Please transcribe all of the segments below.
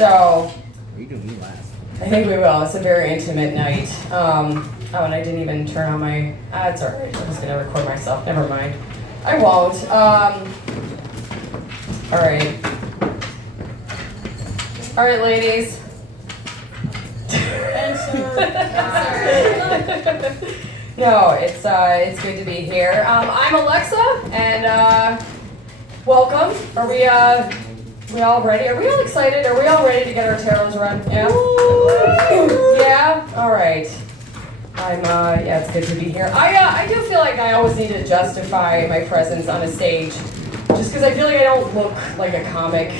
So You do me last. I think we will. It's a very intimate night. Oh, and I didn't even turn on my ads. All right, I'm just gonna record myself. Never mind. I won't. All right. All right, ladies. No, it's good to be here. I'm Alexa, and welcome. Are we all ready? Are we all excited? Are we all ready to get our tarots run? Yeah. Yeah. All right. Yeah, it's good to be here. I do feel like I always need to justify my presence on a stage, just because I feel like I don't look like a comic.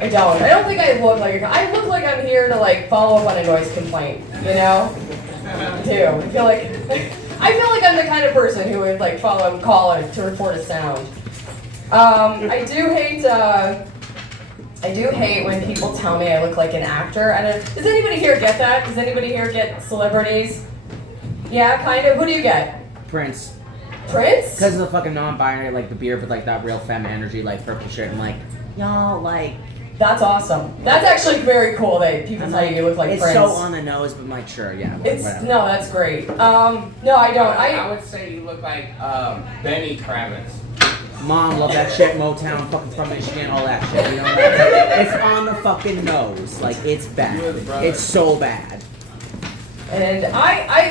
I don't think I look like I look like I'm here to like follow up on a noise complaint, you know? I do. I feel like I'm the kind of person who would like follow and call it to report a sound. I do hate when people tell me I look like an actor. Does anybody here get that? Does anybody here get celebrities? Yeah, kind of. Who do you get? Prince. Prince? Because of the fucking non-binary, like the beard with like that real femme energy, like purple shit, and like, y'all like. That's awesome. That's actually very cool that people tell you look like Prince. Prince. It's so on the nose, but like, sure, yeah. No, that's great. No, I don't. I would say you look like Benny Kravitz. Mom, love that shit. Motown, fucking from Michigan, all that shit. You know, it's on the fucking nose. Like, it's bad. It's so bad. And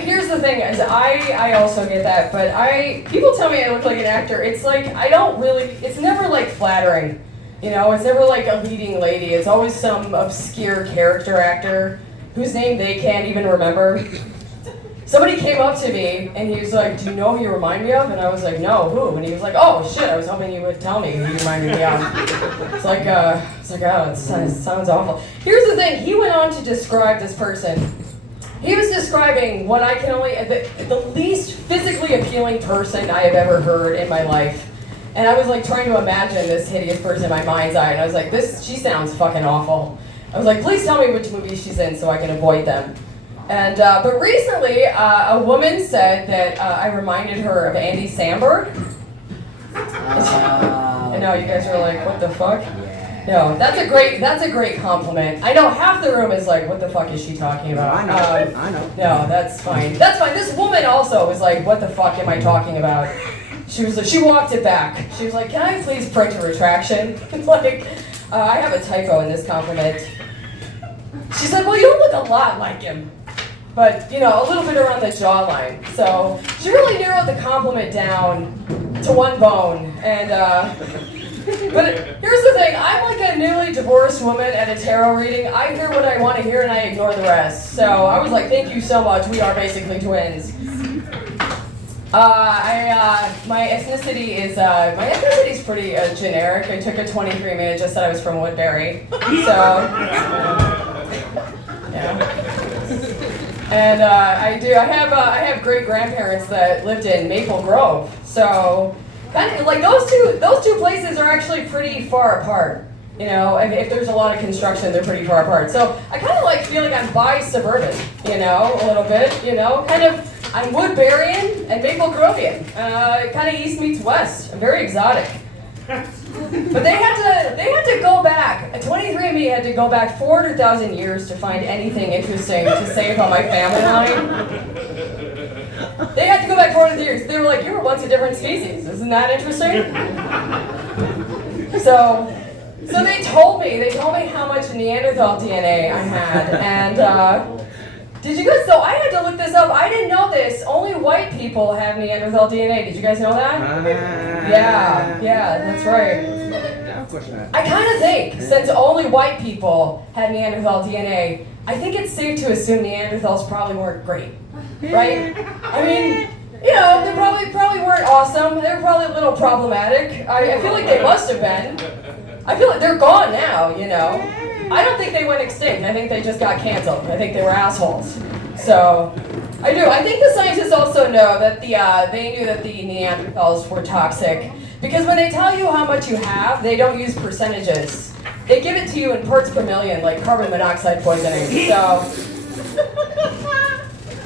here's the thing, is I also get that, but people tell me I look like an actor. It's like, it's never like flattering. You know, it's never like a leading lady. It's always some obscure character actor whose name they can't even remember. Somebody came up to me and he was like, "Do you know who you remind me of?" And I was like, "No, who?" And he was like, "Oh shit, I was hoping you would tell me who you reminded me of." It's like, oh, it sounds awful. Here's the thing, he went on to describe this person. He was describing what I can only, the least physically appealing person I have ever heard in my life. And I was like trying to imagine this hideous person in my mind's eye, and I was like, she sounds fucking awful. I was like, please tell me which movies she's in so I can avoid them. And but recently, a woman said that I reminded her of Andy Samberg. I know you guys are like, what the fuck? No, that's a great compliment. I know half the room is like, what the fuck is she talking about? I know. No, that's fine. That's fine. This woman also was like, what the fuck am I talking about? She was like, she walked it back. She was like, can I please print a retraction? It's like, I have a typo in this compliment. She said, well, you don't look a lot like him, but you know, a little bit around the jawline. So she really narrowed the compliment down to one bone. And but here's the thing, I'm like a newly divorced woman at a tarot reading. I hear what I want to hear and I ignore the rest. So I was like, thank you so much. We are basically twins. My ethnicity is pretty generic. I took a 23andMe and it just said I was from Woodbury. So yeah. And I have great grandparents that lived in Maple Grove. So kind of like those two places are actually pretty far apart. You know, if there's a lot of construction, they're pretty far apart. So I kind of like feel like I'm bi-suburban, you know, a little bit, you know, kind of. I'm Woodburyan and Maple Grovian, kind of east meets west. I'm very exotic. But they had to go back. 23andMe had to go back 400,000 years to find anything interesting to say about my family line. They had to go back 400 years. They were like, you were once a different species. Isn't that interesting? So they told me how much Neanderthal DNA I had, and did you guys? So I had to look this up. I didn't know this. Only white people have Neanderthal DNA. Did you guys know that? Yeah, that's right. Yeah, of course not. I kind of think, since only white people had Neanderthal DNA, I think it's safe to assume Neanderthals probably weren't great, right? I mean, you know, they probably weren't awesome. They were probably a little problematic. I feel like they must have been. I feel like they're gone now, you know. I don't think they went extinct. I think they just got canceled. I think they were assholes. So, I do. I think the scientists also know that they knew that the Neanderthals were toxic because when they tell you how much you have, they don't use percentages. They give it to you in parts per million, like carbon monoxide poisoning. So,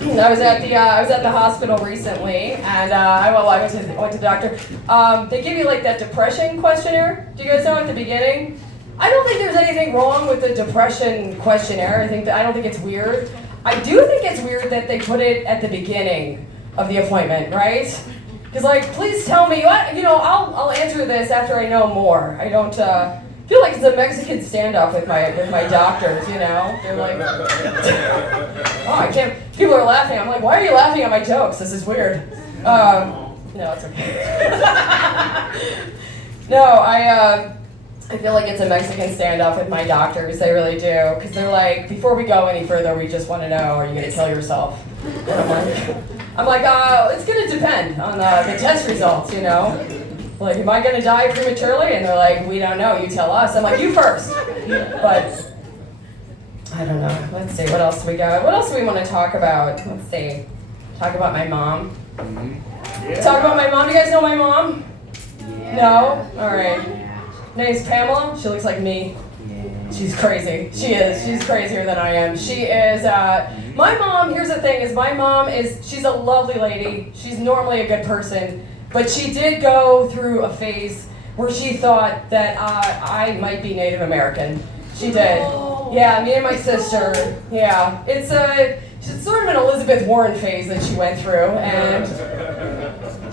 I was at the hospital recently, and I went to the doctor. They give you like that depression questionnaire. Do you guys know at the beginning? I I don't think there's anything wrong with the depression questionnaire. I don't think it's weird. I do think it's weird that they put it at the beginning of the appointment, right? Because like, please tell me. I'll answer this after I know more. I don't feel like it's a Mexican standoff with my doctors. They're like, oh, I can't. People are laughing. I'm like, why are you laughing at my jokes? This is weird. No, it's okay. No, I feel like it's a Mexican standoff with my doctors. They really do. Because they're like, before we go any further, we just want to know, are you going to kill yourself? And I'm like, it's going to depend on the test results, Like, am I going to die prematurely? And they're like, we don't know. You tell us. I'm like, you first. But I don't know. Let's see. What else do we got? What else do we want to talk about? Let's see. Talk about my mom. Yeah. Talk about my mom. You guys know my mom? Yeah. No? All right. Name's Pamela. She looks like me. Yeah. She's crazy. She is. She's crazier than I am. She is. My mom, here's the thing, she's a lovely lady. She's normally a good person. But she did go through a phase where she thought that I might be Native American. She did. Oh. Yeah, me and my sister. Yeah. It's sort of an Elizabeth Warren phase that she went through. And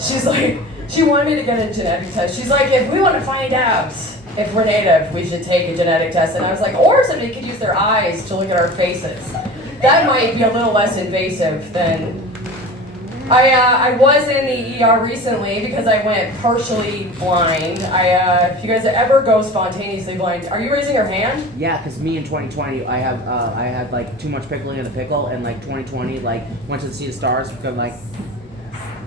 she's like, she wanted me to get a genetic test. She's like, if we want to find out if we're Native, we should take a genetic test. And I was like, or somebody could use their eyes to look at our faces. That might be a little less invasive than... I was in the ER recently because I went partially blind. If you guys ever go spontaneously blind, are you raising your hand? Yeah, because me in 2020, I had like too much pickling in the pickle, and like 2020, like went to see the stars because like...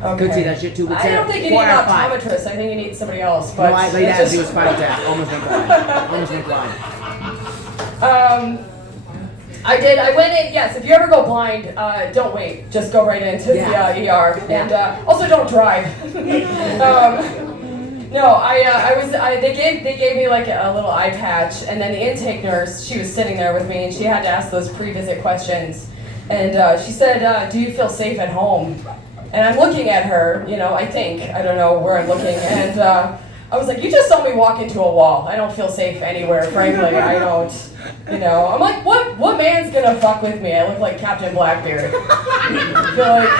Okay. Could see that shit too. I don't think you need an optometrist. I think you need somebody else. But no, I laid out. He was fine with that. Almost went blind. Almost went blind. I did. I went in. Yes. If you ever go blind, don't wait. Just go right into the ER. And also don't drive. They gave me like a little eye patch, and then the intake nurse, she was sitting there with me, and she had to ask those pre-visit questions, and she said, "Do you feel safe at home?" And I'm looking at her, I don't know where I'm looking, and I was like, you just saw me walk into a wall. I don't feel safe anywhere, frankly. I don't, I'm like, what man's gonna fuck with me? I look like Captain Blackbeard. I feel like,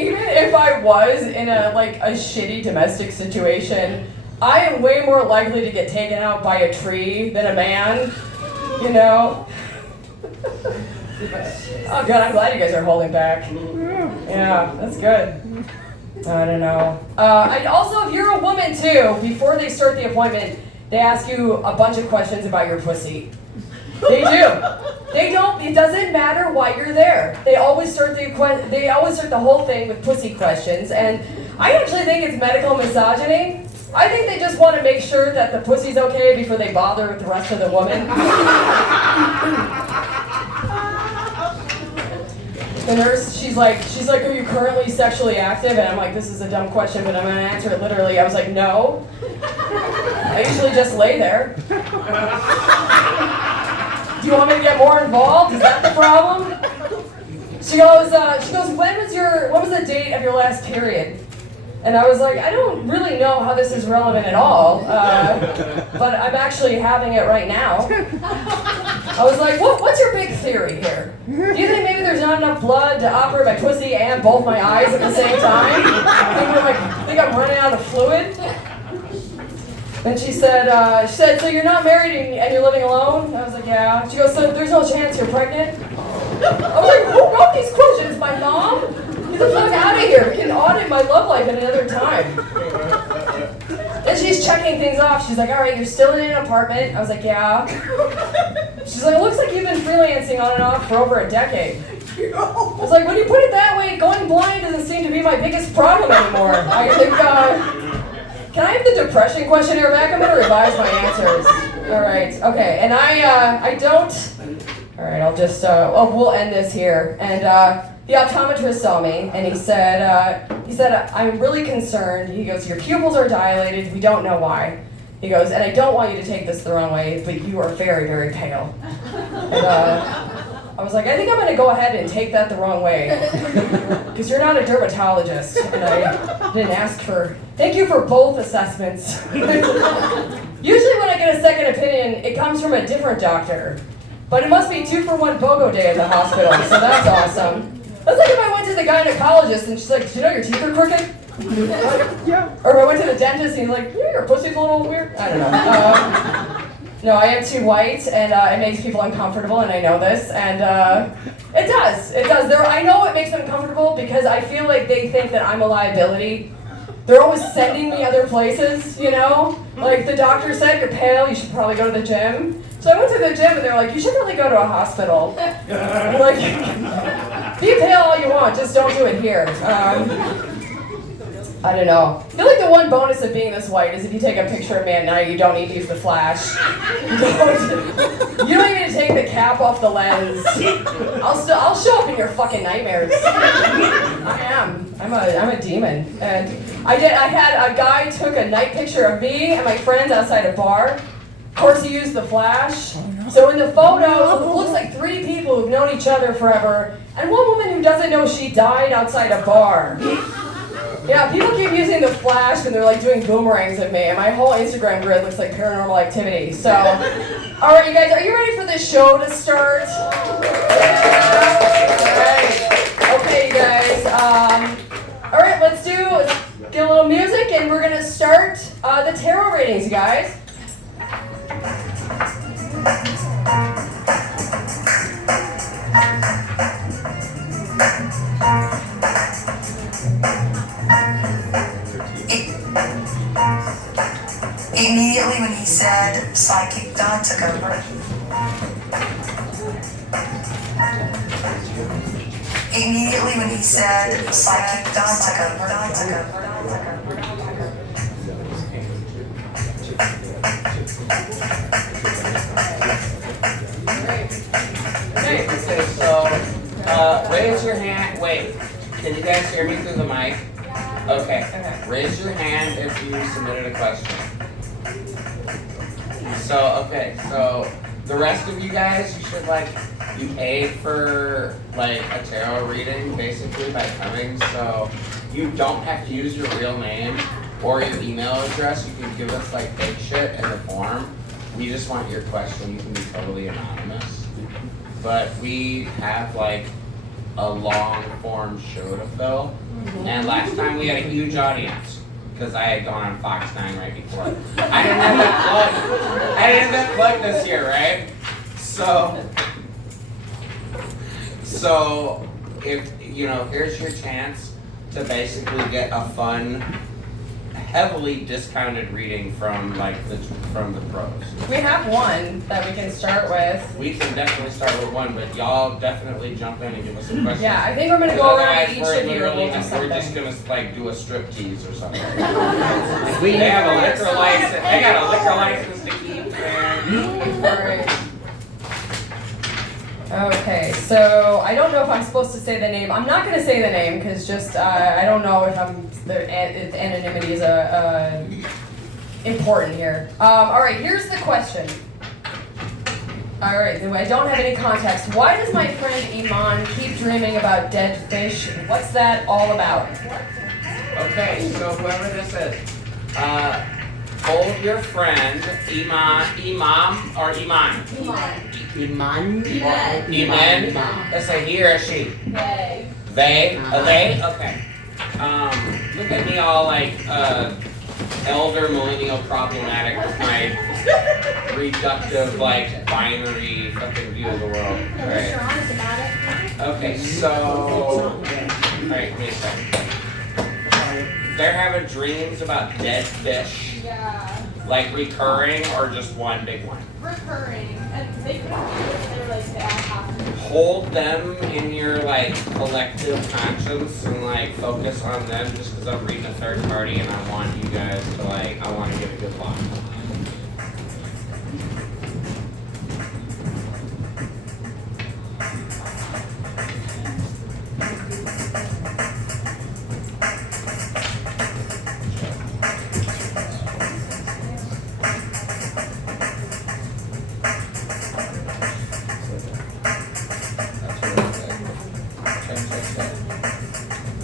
even if I was in a shitty domestic situation, I am way more likely to get taken out by a tree than a man, Oh, good. I'm glad you guys are holding back. Yeah, that's good. I don't know. And also, if you're a woman, too, before they start the appointment, they ask you a bunch of questions about your pussy. They do. They don't. It doesn't matter why you're there. They always start the whole thing with pussy questions, and I actually think it's medical misogyny. I think they just want to make sure that the pussy's okay before they bother with the rest of the woman. The nurse, she's like, are you currently sexually active? And I'm like, this is a dumb question, but I'm going to answer it literally. I was like, no. I usually just lay there. Do you want me to get more involved? Is that the problem? She goes, when was the date of your last period? And I was like, I don't really know how this is relevant at all, but I'm actually having it right now. I was like, what's your big theory here? Do you think maybe there's not enough blood to operate my pussy and both my eyes at the same time? Think I'm running out of fluid? And she said, so you're not married and you're living alone? I was like, yeah. She goes, so there's no chance you're pregnant? I was like, who wrote these questions? My mom? Get the fuck out of here. We can audit my love life at another time. And she's checking things off. She's like, all right, you're still in an apartment. I was like, yeah. She's like, it looks like you've been freelancing on and off for over a decade. I was like, when you put it that way, going blind doesn't seem to be my biggest problem anymore. I think, can I have the depression questionnaire back? I'm going to revise my answers. All right, okay. And I don't, all right, I'll just, we'll end this here. And, the optometrist saw me, and he said, I'm really concerned. He goes, your pupils are dilated. We don't know why. He goes, and I don't want you to take this the wrong way, but you are very, very pale. And I was like, I think I'm going to go ahead and take that the wrong way, because you're not a dermatologist, and I didn't ask for. Thank you for both assessments. Usually when I get a second opinion, it comes from a different doctor. But it must be 2-for-1 BOGO day at the hospital, so that's awesome. That's like if I went to the gynecologist and she's like, do you know your teeth are crooked? Yeah. Or if I went to the dentist and he's like, yeah, your pussy's a little weird. I don't know. No, I am too white, and it makes people uncomfortable, and I know this, and it does. It does. I know it makes them uncomfortable because I feel like they think that I'm a liability. They're always sending me other places, you know? Like the doctor said, you're pale, you should probably go to the gym. So I went to the gym and they're like, you should really go to a hospital. I'm like, be pale all you want, just don't do it here. I don't know. I feel like the one bonus of being this white is if you take a picture of me at night, you don't need to use the flash. You don't even need to take the cap off the lens. I'll show up in your fucking nightmares. I am. I'm a demon. And I had a guy took a night picture of me and my friends outside a bar. Of course, he used the flash. So in the photo, it looks like 3 people who've known each other forever, and one woman who doesn't know she died outside a bar. Yeah, people keep using the flash when they're like doing boomerangs at me, and my whole Instagram grid looks like Paranormal Activity. So, all right, you guys, are you ready for this show to start? Yeah. All right. Okay, you guys. All right, let's get a little music, and we're gonna start the tarot readings, you guys. Immediately when he said psychic, Dawn took over. Immediately when he said psychic, Dawn took over. Okay, so raise your hand. Wait, can you guys hear me through the mic? Okay. Raise your hand if you submitted a question. So the rest of you guys, you should you paid for a tarot reading basically by coming, so you don't have to use your real name or your email address. You can give us fake shit in the form. We just want your question. You can be totally anonymous. But we have a long form show to fill. And last time we had a huge audience because I had gone on Fox 9 right before. I didn't have that plug this year, right? So if here's your chance to basically get a fun, heavily discounted reading from the pros. We have one that we can start with. We can definitely start with one, but y'all definitely jump in and give us some questions. Yeah, I think we're gonna go around each we're of you. literally We'll we're just gonna do a strip tease or something. We They have a liquor license. They got a liquor license to keep. Alright. Okay, so I don't know if I'm supposed to say the name. I'm not going to say the name because I don't know if if anonymity is important here. All right, here's the question. All right, I don't have any context. Why does my friend Iman keep dreaming about dead fish? What's that all about? Okay, so whoever this is, hold your friend Iman. Let's say he or she. They. They. Okay. Look at me all elder millennial problematic with my reductive binary fucking view of the world. Right. Okay, so alright, wait a second. They're having dreams about dead fish. Yeah. Recurring or just one big one? Recurring. And they could they're they all have to. Hold them in your collective conscience and focus on them just because I'm reading a third party and I want you guys to I want to get a good lock.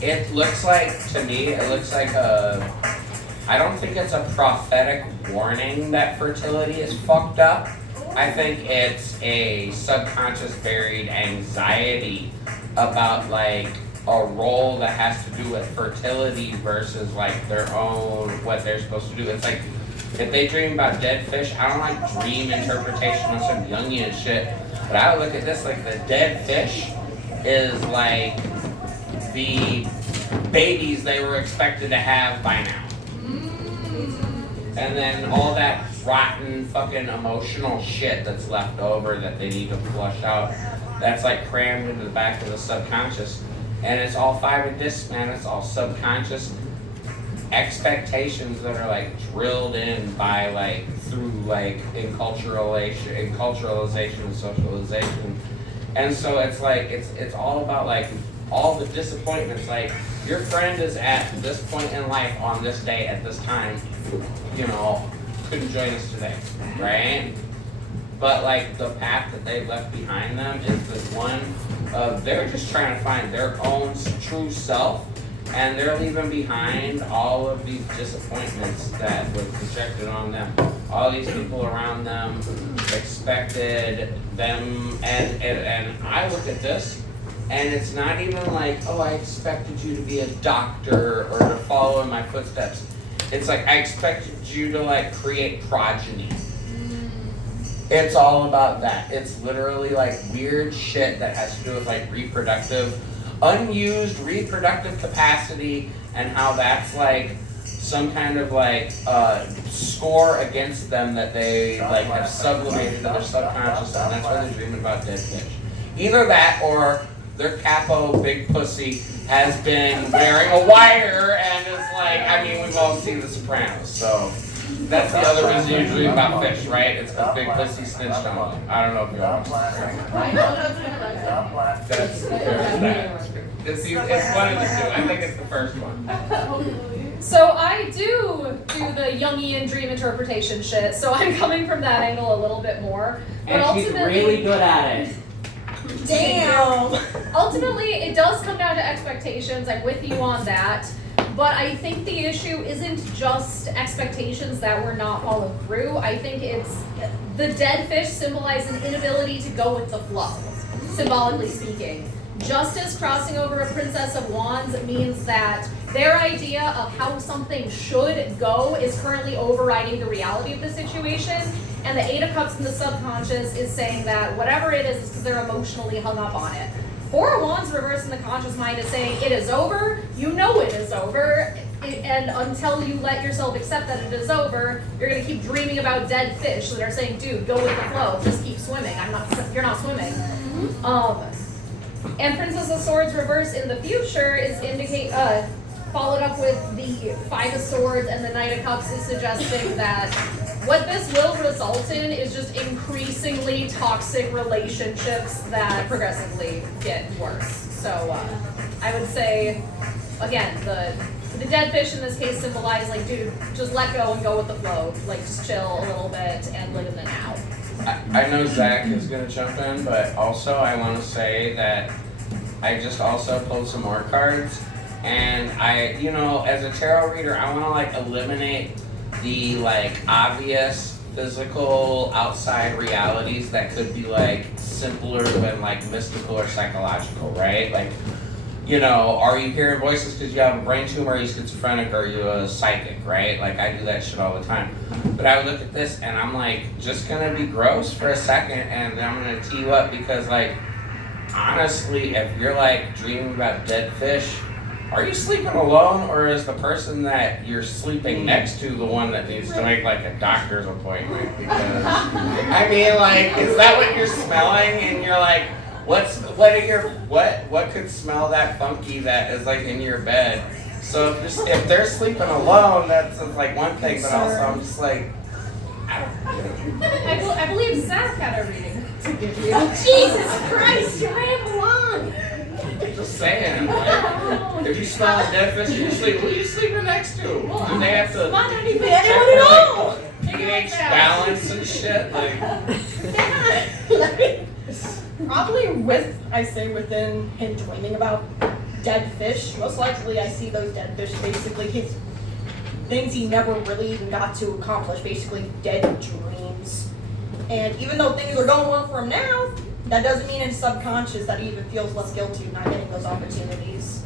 It looks to me, it looks like a I don't think it's a prophetic warning that fertility is fucked up. I think it's a subconscious buried anxiety about like a role that has to do with fertility versus like their own, what they're supposed to do. It's like, if they dream about dead fish, I don't like dream interpretation on some Jungian shit, but I would look at this like the dead fish is like the babies they were expected to have by now. And then all that rotten fucking emotional shit that's left over that they need to flush out, that's like crammed into the back of the subconscious. And it's all fiber discs, man, it's all subconscious expectations that are like drilled in by like through like enculturalization and socialization. And so it's like it's all about like all the disappointments. Like your friend is at this point in life on this day at this time, you know, couldn't join us today, right? But like the path that they left behind them is this one of they're just trying to find their own true self. And they're leaving behind all of these disappointments that were projected on them. All these people around them expected them, and I look at this, and it's not even like, oh, I expected you to be a doctor or to follow in my footsteps. It's like, I expected you to like create progeny. It's all about that. It's literally like weird shit that has to do with like unused reproductive capacity, and how that's like some kind of like score against them that they like have sublimated to their subconscious, and that's why they're dreaming about dead fish. Either that or their capo big pussy has been wearing a wire and is like, I mean, we've all seen The Sopranos, so that's the other reason you dream about fish, right? It's because big pussy snitched on them. I don't know if you all watched That's it's one of the two. I think it's the first one. So I do the Jungian dream interpretation shit, so I'm coming from that angle a little bit more. But And she's really good at it. Damn! Ultimately, it does come down to expectations. I'm with you on that. But I think the issue isn't just expectations that were not followed through. I think it's the dead fish symbolize an inability to go with the flow, symbolically speaking. Just as crossing over a Princess of Wands means that their idea of how something should go is currently overriding the reality of the situation, and the Eight of Cups in the subconscious is saying that whatever it is because they're emotionally hung up on it. Four of Wands reversed in the conscious mind is saying it is over, you know it is over, and until you let yourself accept that it is over, you're gonna keep dreaming about dead fish that are saying, dude, go with the flow, just keep swimming, you're not swimming. And Princess of Swords reverse in the future is followed up with the Five of Swords and the Knight of Cups is suggesting that what this will result in is just increasingly toxic relationships that progressively get worse. So I would say, again, the dead fish in this case symbolize like, dude, just let go and go with the flow. Like, just chill a little bit and live in the now. I know Zach is going to jump in, but also I want to say that I just also pulled some more cards, and I, you know, as a tarot reader, I want to like eliminate the like obvious physical outside realities that could be like simpler than like mystical or psychological, right? Like, you know, are you hearing voices because you have a brain tumor, are you schizophrenic, or are you a psychic, right? Like, I do that shit all the time. But I would look at this and I'm like, just gonna be gross for a second, and then I'm gonna tee you up because, like, honestly, if you're like dreaming about dead fish, are you sleeping alone, or is the person that you're sleeping next to the one that needs to make like a doctor's appointment? Because, I mean, like, is that what you're smelling? And you're like, what could smell that funky that is like in your bed? So if they're sleeping alone, that's like one thing, but also I'm just like, I believe Zach had a reading to give you. Jesus Christ, you ramble on. just saying, like, if you smell a dead fish in your sleep, who are you sleeping next to? Do they have to Not even check anyone their, at all. like, pH balance and shit? Like, Probably within him dreaming about dead fish. Most likely I see those dead fish basically. things he never really even got to accomplish, basically dead dreams. And even though things are going well for him now, that doesn't mean in his subconscious that he even feels less guilty of not getting those opportunities.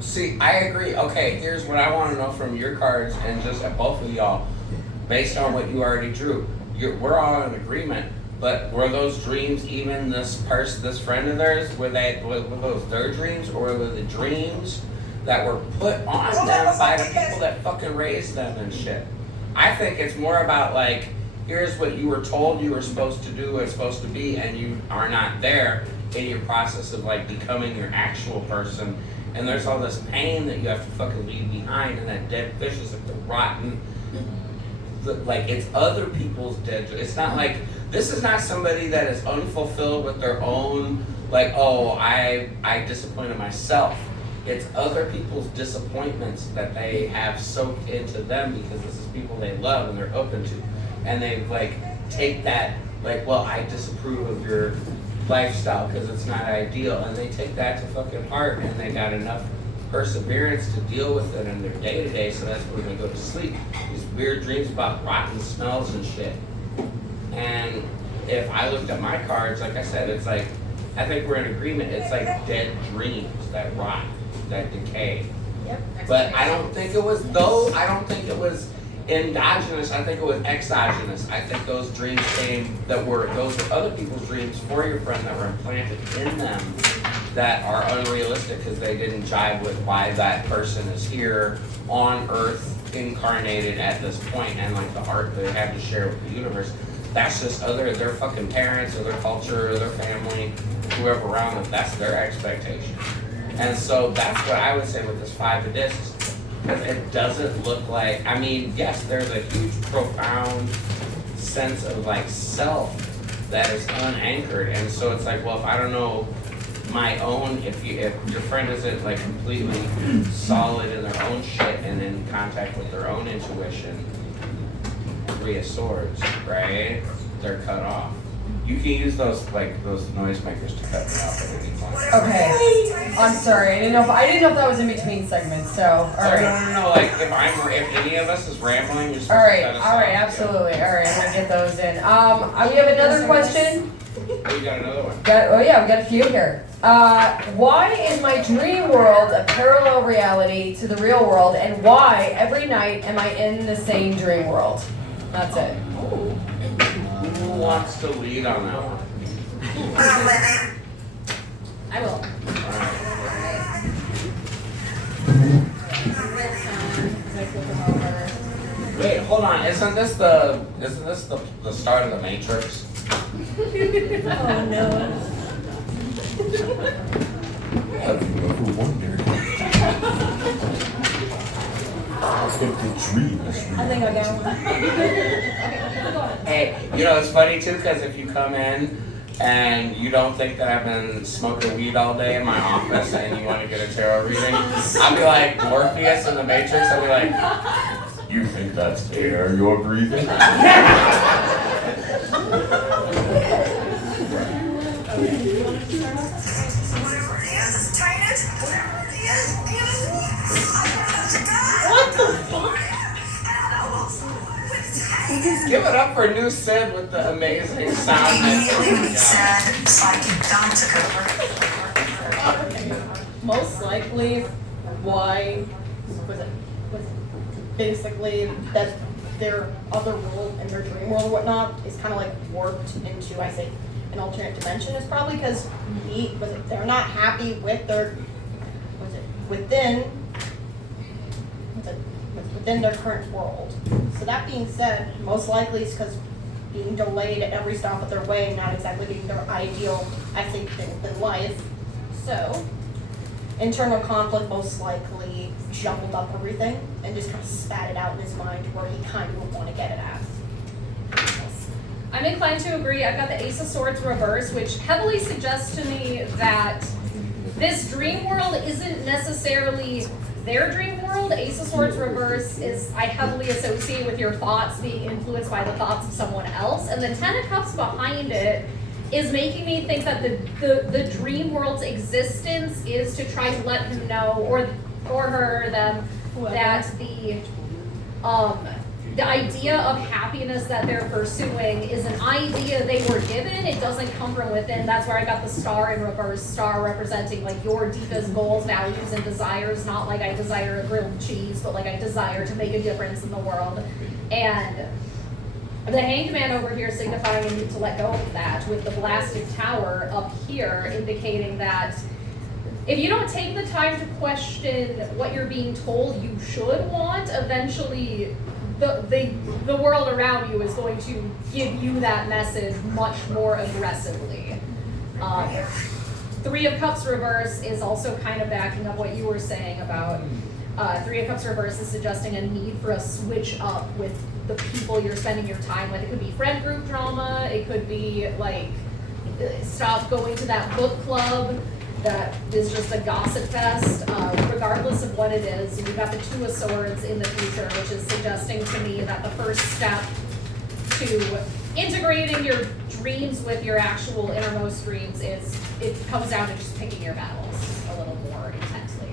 See, I agree. Okay, here's what I want to know from your cards and just at both of y'all, based on what you already drew. We're all in agreement, but were those dreams even this friend of theirs? Were those their dreams, or were the dreams that were put on them by the people that fucking raised them and shit? I think it's more about like, here's what you were told you were supposed to do, it's supposed to be, and you are not there in your process of like becoming your actual person. And there's all this pain that you have to fucking leave behind, and that dead fish is like the rotten, like it's other people's dead. It's not like, this is not somebody that is unfulfilled with their own, like, oh, I disappointed myself. It's other people's disappointments that they have soaked into them because this is people they love and they're open to. And they like take that, like, well, I disapprove of your lifestyle because it's not ideal, and they take that to fucking heart, and they got enough perseverance to deal with it in their day-to-day, so that's when they go to sleep. These weird dreams about rotten smells and shit. And if I looked at my cards, like I said, it's like, I think we're in agreement, it's like dead dreams that rot, that decay. Yep. But I don't think it was endogenous, I think it was exogenous. I think those dreams those were other people's dreams for your friend that were implanted in them that are unrealistic because they didn't jive with why that person is here on Earth incarnated at this point, and like the art they have to share with the universe. That's just their fucking parents or their culture or their family, whoever around them, that's their expectation. And so that's what I would say with this Five of Discs. It doesn't look like, I mean, yes, there's a huge, profound sense of like self that is unanchored. And so it's like, well, if I don't know my own, if your friend isn't like completely solid in their own shit and in contact with their own intuition, Three of Swords, right? They're cut off. You can use those noisemakers to cut me off at any point. Okay, I'm sorry. I didn't know if that was in between segments. So, all right. No. Like if any of us is rambling, you're supposed All right, to cut us all right, off. absolutely. All right, I'm gonna get those in. We have another question. Oh, you got another one. We got a few here. Why is my dream world a parallel reality to the real world, and why every night am I in the same dream world? That's it. Who wants to lead on that one? I will. Wait, hold on. Isn't this the start of the Matrix? Oh no. Have you ever wondered if the dream is real? I think I got one. Hey, you know it's funny too, because if you come in and you don't think that I've been smoking weed all day in my office and you want to get a tarot reading, I'll be like Morpheus in the Matrix. I'll be like, You think that's air you're breathing? Whatever it is, train it. Whatever it is, give it. I don't have to die. What the fuck? give it up for New Sid with the amazing sound. Immediately when he said psychic Don took over. Most likely, why was it basically that their other world and their dream world or whatnot is kind of like warped into, I say, an alternate dimension. Is probably because they're not happy with their within their current world. So that being said, most likely it's because being delayed at every stop of their way, not exactly being their ideal, I think, thing in life. So internal conflict most likely jumbled up everything and just kind of spat it out in his mind where he kind of would want to get it at. I'm inclined to agree. I've got the Ace of Swords reverse, which heavily suggests to me that this dream world isn't necessarily their dream world. Ace of Swords reverse is, I heavily associate with your thoughts being influenced by the thoughts of someone else. And the Ten of Cups behind it is making me think that the dream world's existence is to try to let him know, or or her, them, that the idea of happiness that they're pursuing is an idea they were given. It doesn't come from within. That's where I got the star in reverse, star representing like your deepest goals, values, and desires. Not like I desire a grilled cheese, but like I desire to make a difference in the world. And the hanged man over here signifying a need to let go of that, with the blasted tower up here indicating that if you don't take the time to question what you're being told you should want, eventually the world around you is going to give you that message much more aggressively. Three of Cups reverse is also kind of backing up what you were saying about Three of Cups reverse is suggesting a need for a switch up with the people you're spending your time with. It could be friend group drama, it could be like stop going to that book club that is just a gossip fest. Regardless of what it is, we've got the Two of Swords in the future, which is suggesting to me that the first step to integrating your dreams with your actual innermost dreams is, it comes down to just picking your battles a little more intensely.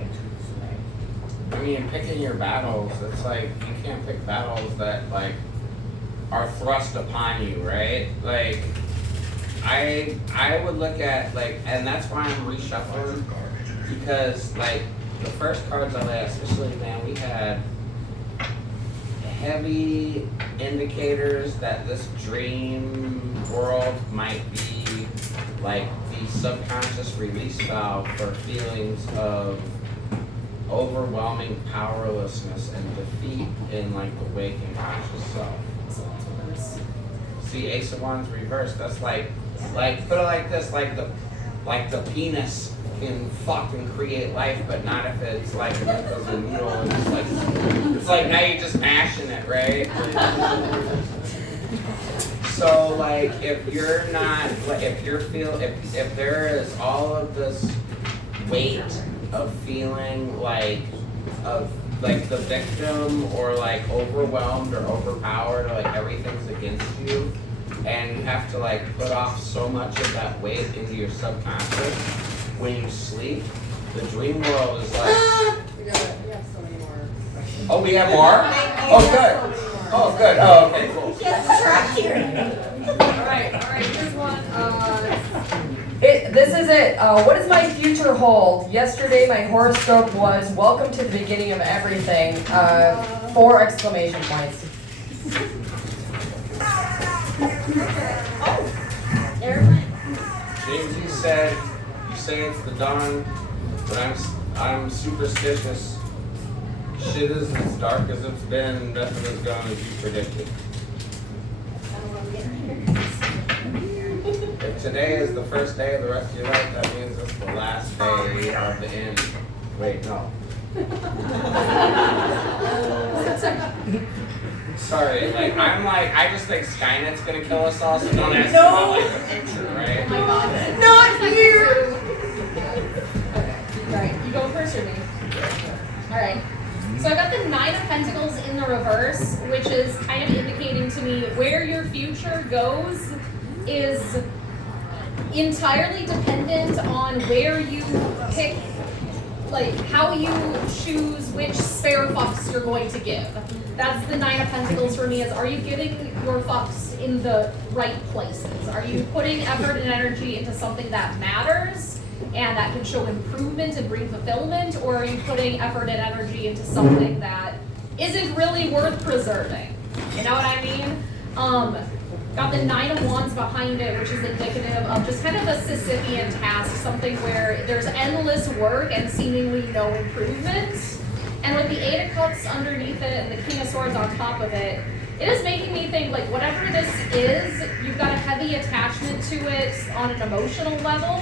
I mean, picking your battles, it's like, you can't pick battles that, like, are thrust upon you, right? Like, I would look at, like, and that's why I'm reshuffling, because, like, the first cards I lay, especially, man, we had heavy indicators that this dream world might be, like, the subconscious release valve for feelings of overwhelming powerlessness and defeat in, like, the waking conscious self. See, Ace of Wands reversed, that's like put it like this, like the penis can fucking create life, but not if it's like a needle and it's like now you're just mashing it, right? So like if you're not, if there is all of this weight of feeling like the victim or like overwhelmed or overpowered or like everything's against you, and you have to like put off so much of that weight into your subconscious when you sleep, the dream world is like We have so many more. oh, we have more? Oh good. Oh good. Oh okay, cool. Alright, here's one. This is it. What does my future hold? Yesterday my horoscope was welcome to the beginning of everything. 4 exclamation points. James, you say it's the dawn, but I'm superstitious. Shit is as dark as it's been, and nothing is gone as you predicted. If today is the first day of the rest of your life, that means it's the last day of the end. Wait, no. Sorry, I just think Skynet's gonna kill us all, so don't ask me about like the future, right? Not here! Alright, you go first or me? Alright. So I got the Nine of Pentacles in the reverse, which is kind of indicating to me where your future goes is entirely dependent on where you pick, like how you choose which spare fucks you're going to give. That's the Nine of Pentacles for me, is are you giving your fucks in the right places? Are you putting effort and energy into something that matters and that can show improvement and bring fulfillment, or are you putting effort and energy into something that isn't really worth preserving? You know what I mean? Got the Nine of Wands behind it, which is indicative of just kind of a Sisyphean task, something where there's endless work and seemingly no improvement. And with the Eight of Cups underneath it and the King of Swords on top of it, it is making me think, like, whatever this is, you've got a heavy attachment to it on an emotional level.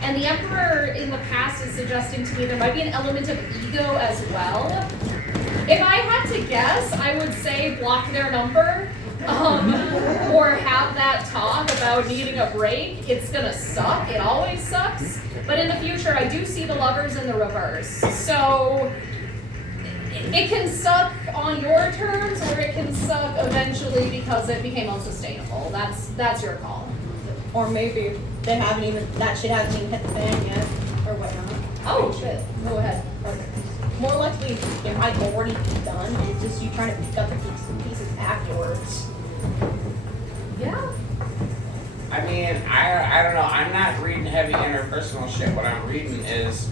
And the Emperor in the past is suggesting to me there might be an element of ego as well. If I had to guess, I would say block their number. Or have that talk about needing a break. It's gonna suck, it always sucks. But in the future, I do see the Lovers in the reverse. So, it can suck on your terms, or it can suck eventually because it became unsustainable. That's your call. Or maybe that shit hasn't even hit the fan yet, or whatnot. Oh shit, go ahead. more likely it might already be done. It's just you trying to pick up the pieces afterwards. Yeah. I mean, I don't know. I'm not reading heavy interpersonal shit. What I'm reading is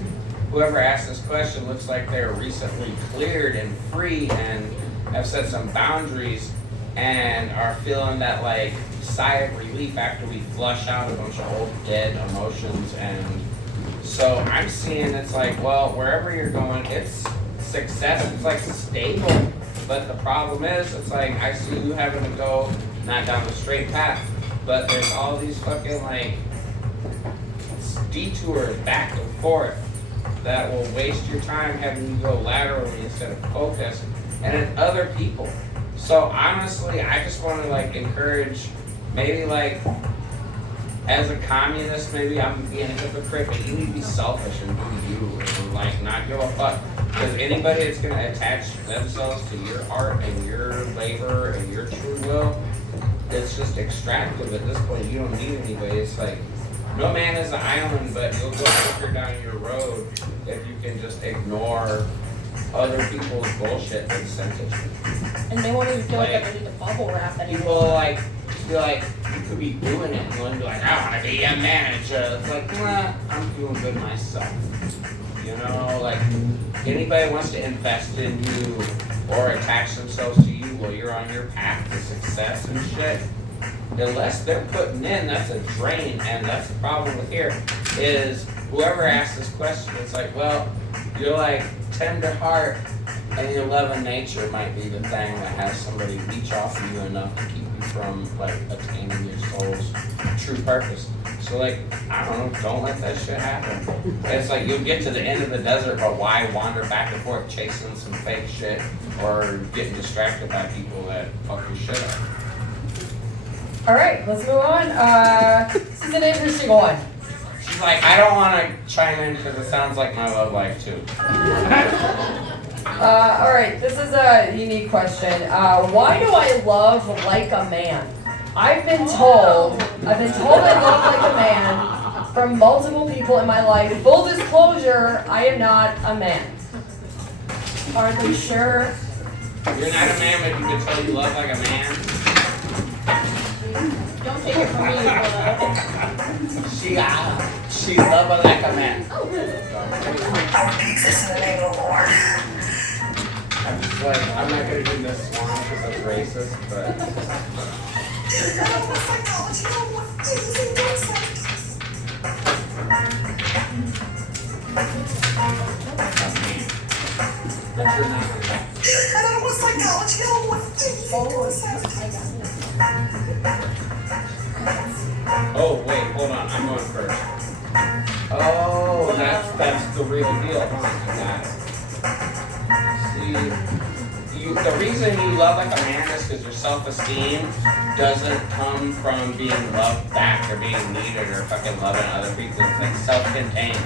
whoever asked this question looks like they're recently cleared and free and have set some boundaries and are feeling that like sigh of relief after we flush out a bunch of old dead emotions. And so I'm seeing it's like, well, wherever you're going, it's success. It's like stable. But the problem is, it's like I see you having to go not down the straight path, but there's all these fucking like detours back and forth that will waste your time having you go laterally instead of focus, and it's other people. So honestly, I just want to like encourage, maybe like as a communist, maybe I'm being a hypocrite, but you need to be selfish and do you, and like not give a fuck. Because anybody that's gonna attach themselves to your art and your labor and your true will, it's just extractive at this point. You don't need anybody. It's like no man is an island, but you'll go quicker down your road if you can just ignore other people's bullshit and percentage. And they won't even feel like Like, they need to bubble wrap anymore. People like feel like you could be doing it and you'll be like, I want to be a manager. It's like, nah, I'm doing good myself. You know, like anybody wants to invest in you or attach themselves to you while you're on your path to success and shit, unless they're putting in, that's a drain. And that's the problem with here is whoever asked this question, it's like, well, you're like tender heart and your love of nature might be the thing that has somebody leech off of you enough to keep you from like attaining your soul's true purpose. So like, I don't know, don't let that shit happen. It's like you'll get to the end of the desert, but why wander back and forth chasing some fake shit or getting distracted by people that fuck your shit up? All right, let's move on. This is an interesting one. She's like, I don't want to chime in because it sounds like my love life too. All right, this is a unique question. Why do I love like a man? I've been told I love like a man from multiple people in my life. Full disclosure, I am not a man. Are they sure? You're not a man, but you can tell you love like a man. Don't take it from me, but She love her like a man. Jesus in the name of the Lord. I'm just like, I'm not gonna do this one because it's racist, but I don't want psychology. I don't want anything to say. I don't want psychology. I don't want anything to say. oh wait, hold on, I'm going first. Oh, that's the real deal. Got it. See, the reason you love like a man is because your self-esteem doesn't come from being loved back or being needed or fucking loving other people. It's like self-contained.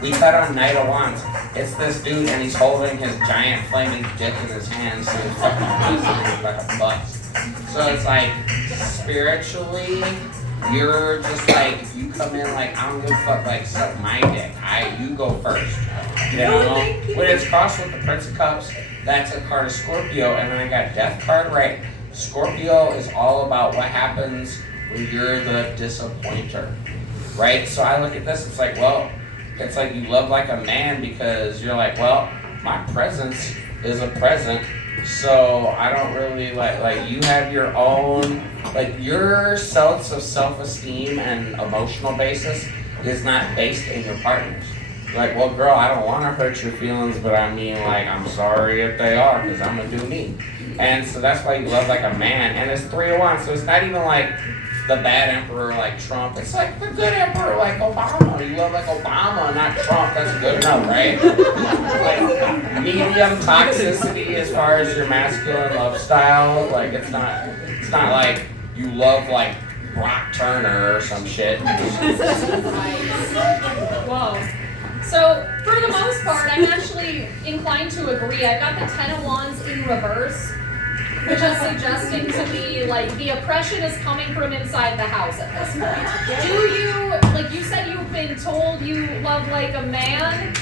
We cut on Night of Wands. It's this dude and he's holding his giant flaming dick in his hands so he's fucking using like a bus. So it's like spiritually, you're just like, you come in like, I don't give a fuck, like suck my dick. You go first. You know? When it's crossed with the Prince of Cups, that's a card of Scorpio, and then I got Death card, right? Scorpio is all about what happens when you're the disappointer, right? So I look at this, it's like, well, it's like you love like a man because you're like, well, my presence is a present, so I don't really like you have your own, like your sense of self-esteem and emotional basis is not based in your partner's. Like, well, girl, I don't want to hurt your feelings, but I mean, like, I'm sorry if they are, because I'm going to do me. And so that's why you love like a man. And it's 3 to 1, so it's not even like the bad emperor like Trump. It's like the good emperor like Obama. You love like Obama, not Trump. That's good enough, right? Like, medium toxicity as far as your masculine love style. Like, it's not like you love like Brock Turner or some shit. Whoa. So, for the most part, I'm actually inclined to agree. I've got the Ten of Wands in reverse, which is suggesting to me, like, the oppression is coming from inside the house at this point. Do you, like you said, you've been told you love like a man?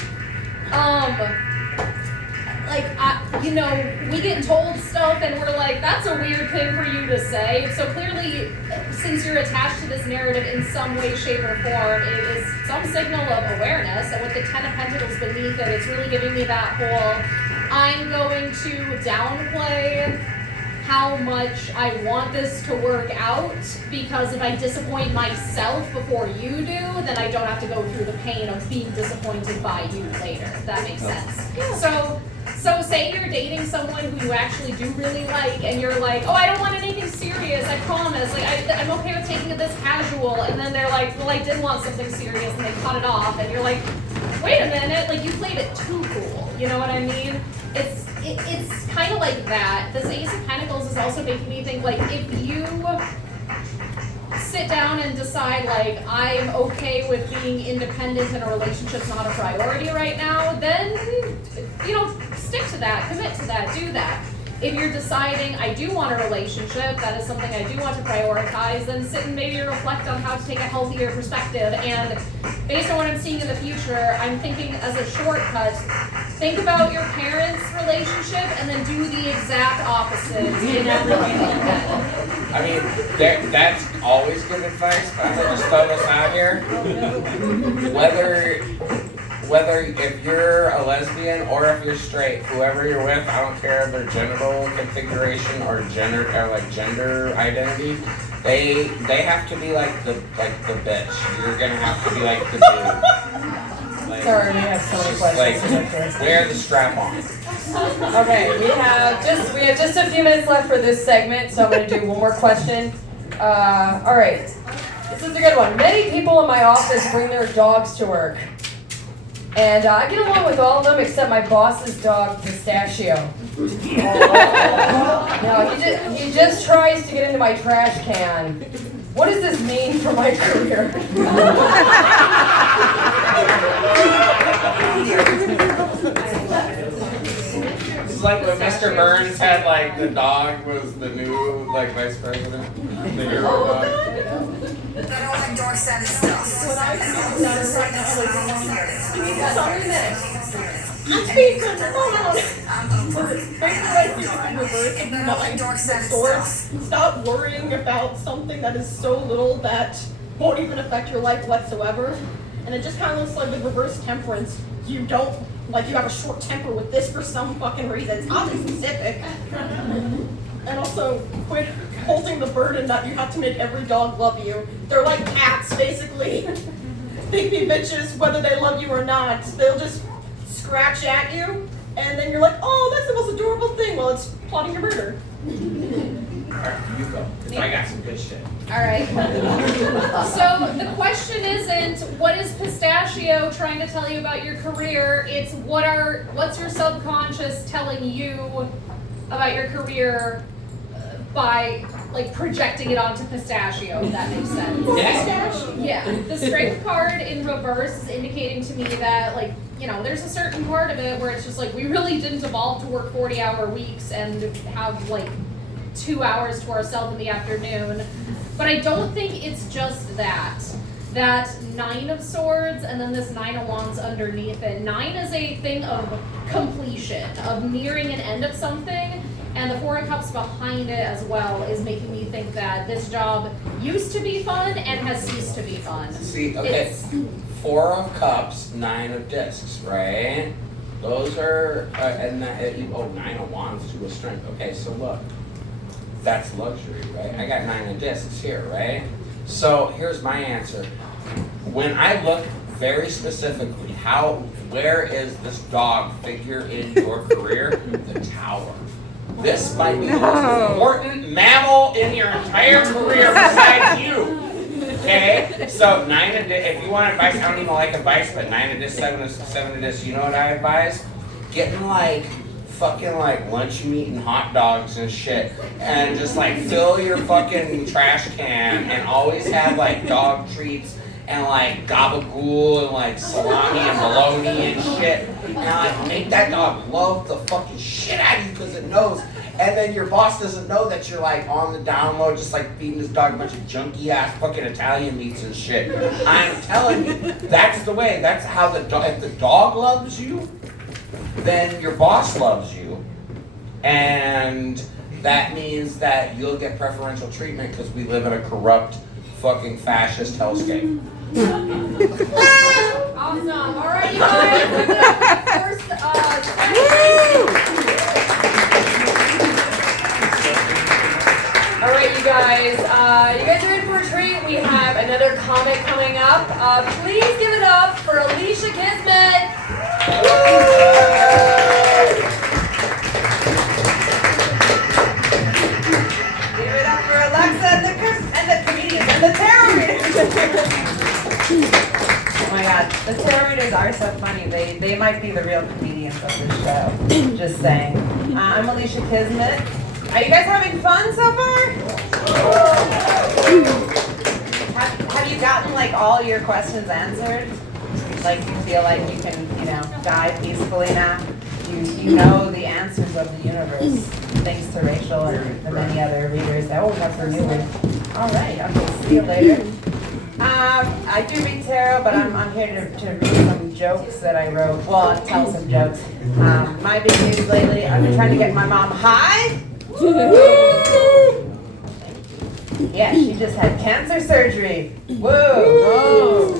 we get told stuff and we're like, that's a weird thing for you to say. So clearly, since you're attached to this narrative in some way, shape, or form, it is some signal of awareness. And with the Ten of Pentacles beneath it, it's really giving me that whole, I'm going to downplay how much I want this to work out, because if I disappoint myself before you do, then I don't have to go through the pain of being disappointed by you later, if that makes sense. So say you're dating someone who you actually do really like, and you're like, oh, I don't want anything serious, I promise, like, I'm okay with taking it this casual, and then they're like, well, I did want something serious, and they cut it off, and you're like, wait a minute, like, you played it too cool, you know what I mean? It's kind of like that. This Ace of Pentacles is also making me think, like, if you sit down and decide, like, I'm okay with being independent and a relationship's not a priority right now, then, stick to that, commit to that, do that. If you're deciding, I do want a relationship, that is something I do want to prioritize, then sit and maybe reflect on how to take a healthier perspective. And based on what I'm seeing in the future, I'm thinking as a shortcut, think about your parents' relationship and then do the exact opposite in every way you can. I mean, that's always good advice, but I'm gonna just throw this out here. Whether if you're a lesbian or if you're straight, whoever you're with, I don't care if their genital configuration or gender identity, they have to be like the bitch. You're gonna have to be like the dude. Like, Sorry, we have so many questions. like, wear the strap on. Okay, we have just a few minutes left for this segment, so I'm going to do one more question. All right, this is a good one. Many people in my office bring their dogs to work, and I get along with all of them except my boss's dog, Pistachio. No, he just tries to get into my trash can. What does this mean for my career? It's like when Mr. Burns had like the dog was the new like vice president. The hero dog. I don't like dark sided stuff. What I see down right now, like, Sorry, next. I'm speaking, hold on. I'm over it. Basically, I see the reverse of I don't like dark sided swords. stuff. Stop worrying about something that is so little that won't even affect your life whatsoever. And it just kind of looks like with reverse temperance, you don't, like, you have a short temper with this for some fucking reason. It's oddly specific. And also, quit holding the burden that you have to make every dog love you. They're like cats, basically. Pygmy bitches, whether they love you or not, they'll just scratch at you, and then you're like, oh, that's the most adorable thing. Well, it's plotting your murder. Alright, you go. 'Cause I got some good shit. Alright. So the question isn't, what is Pistachio trying to tell you about your career? It's what's your subconscious telling you about your career by like projecting it onto Pistachio, if that makes sense. Yeah. Yeah. The Strength card in reverse is indicating to me that, like, there's a certain part of it where it's just like, we really didn't evolve to work 40-hour weeks and have like 2 hours to ourselves in the afternoon. But I don't think it's just that. That 9 of Swords and then this 9 of Wands underneath it. 9 is a thing of completion, of nearing an end of something. And the 4 of Cups behind it as well is making me think that this job used to be fun and has ceased to be fun. See, okay, 4 of Cups, 9 of Discs, right? Those are, and 9 of Wands, 2 of Strength. Okay, so look, that's luxury, right? I got 9 of Discs here, right? So here's my answer. When I look very specifically, where is this dog figure in your career? The Tower. This might be the most important mammal in your entire career besides you. Okay? So 9 of Discs, if you want advice, I don't even like advice, but 9 of Discs, 7 of Discs, you know what I advise? Getting like fucking like lunch meat and hot dogs and shit, and just like fill your fucking trash can and always have like dog treats and like gabagool and like salami and bologna and shit, and like make that dog love the fucking shit out of you because it knows. And then your boss doesn't know that you're like on the down low, just like feeding this dog a bunch of junky ass fucking Italian meats and shit. I'm telling you, that's the way. That's how the dog. If the dog loves you, then your boss loves you, and that means that you'll get preferential treatment because we live in a corrupt, fucking fascist hellscape. Awesome. All right, you guys. Give it up first. All right, you guys are in for a treat. We have another comic coming up. Please give it up for Alicia Kismet. Give it up for Alexa and the comedians and the tarot readers. Oh my god, the tarot readers are so funny. They might be the real comedians of this show. Just saying. I'm Alicia Kismet. Are you guys having fun so far? Have you gotten like all your questions answered? Like you feel like you can, die peacefully now? You know the answers of the universe, thanks to Rachel and the many other readers. Oh, that's a new one. All right, okay, see you later. I do read tarot, but I'm here to read some jokes that I wrote. Well, tell some jokes. My big news lately, I've been trying to get my mom high. Yeah, she just had cancer surgery. Whoa.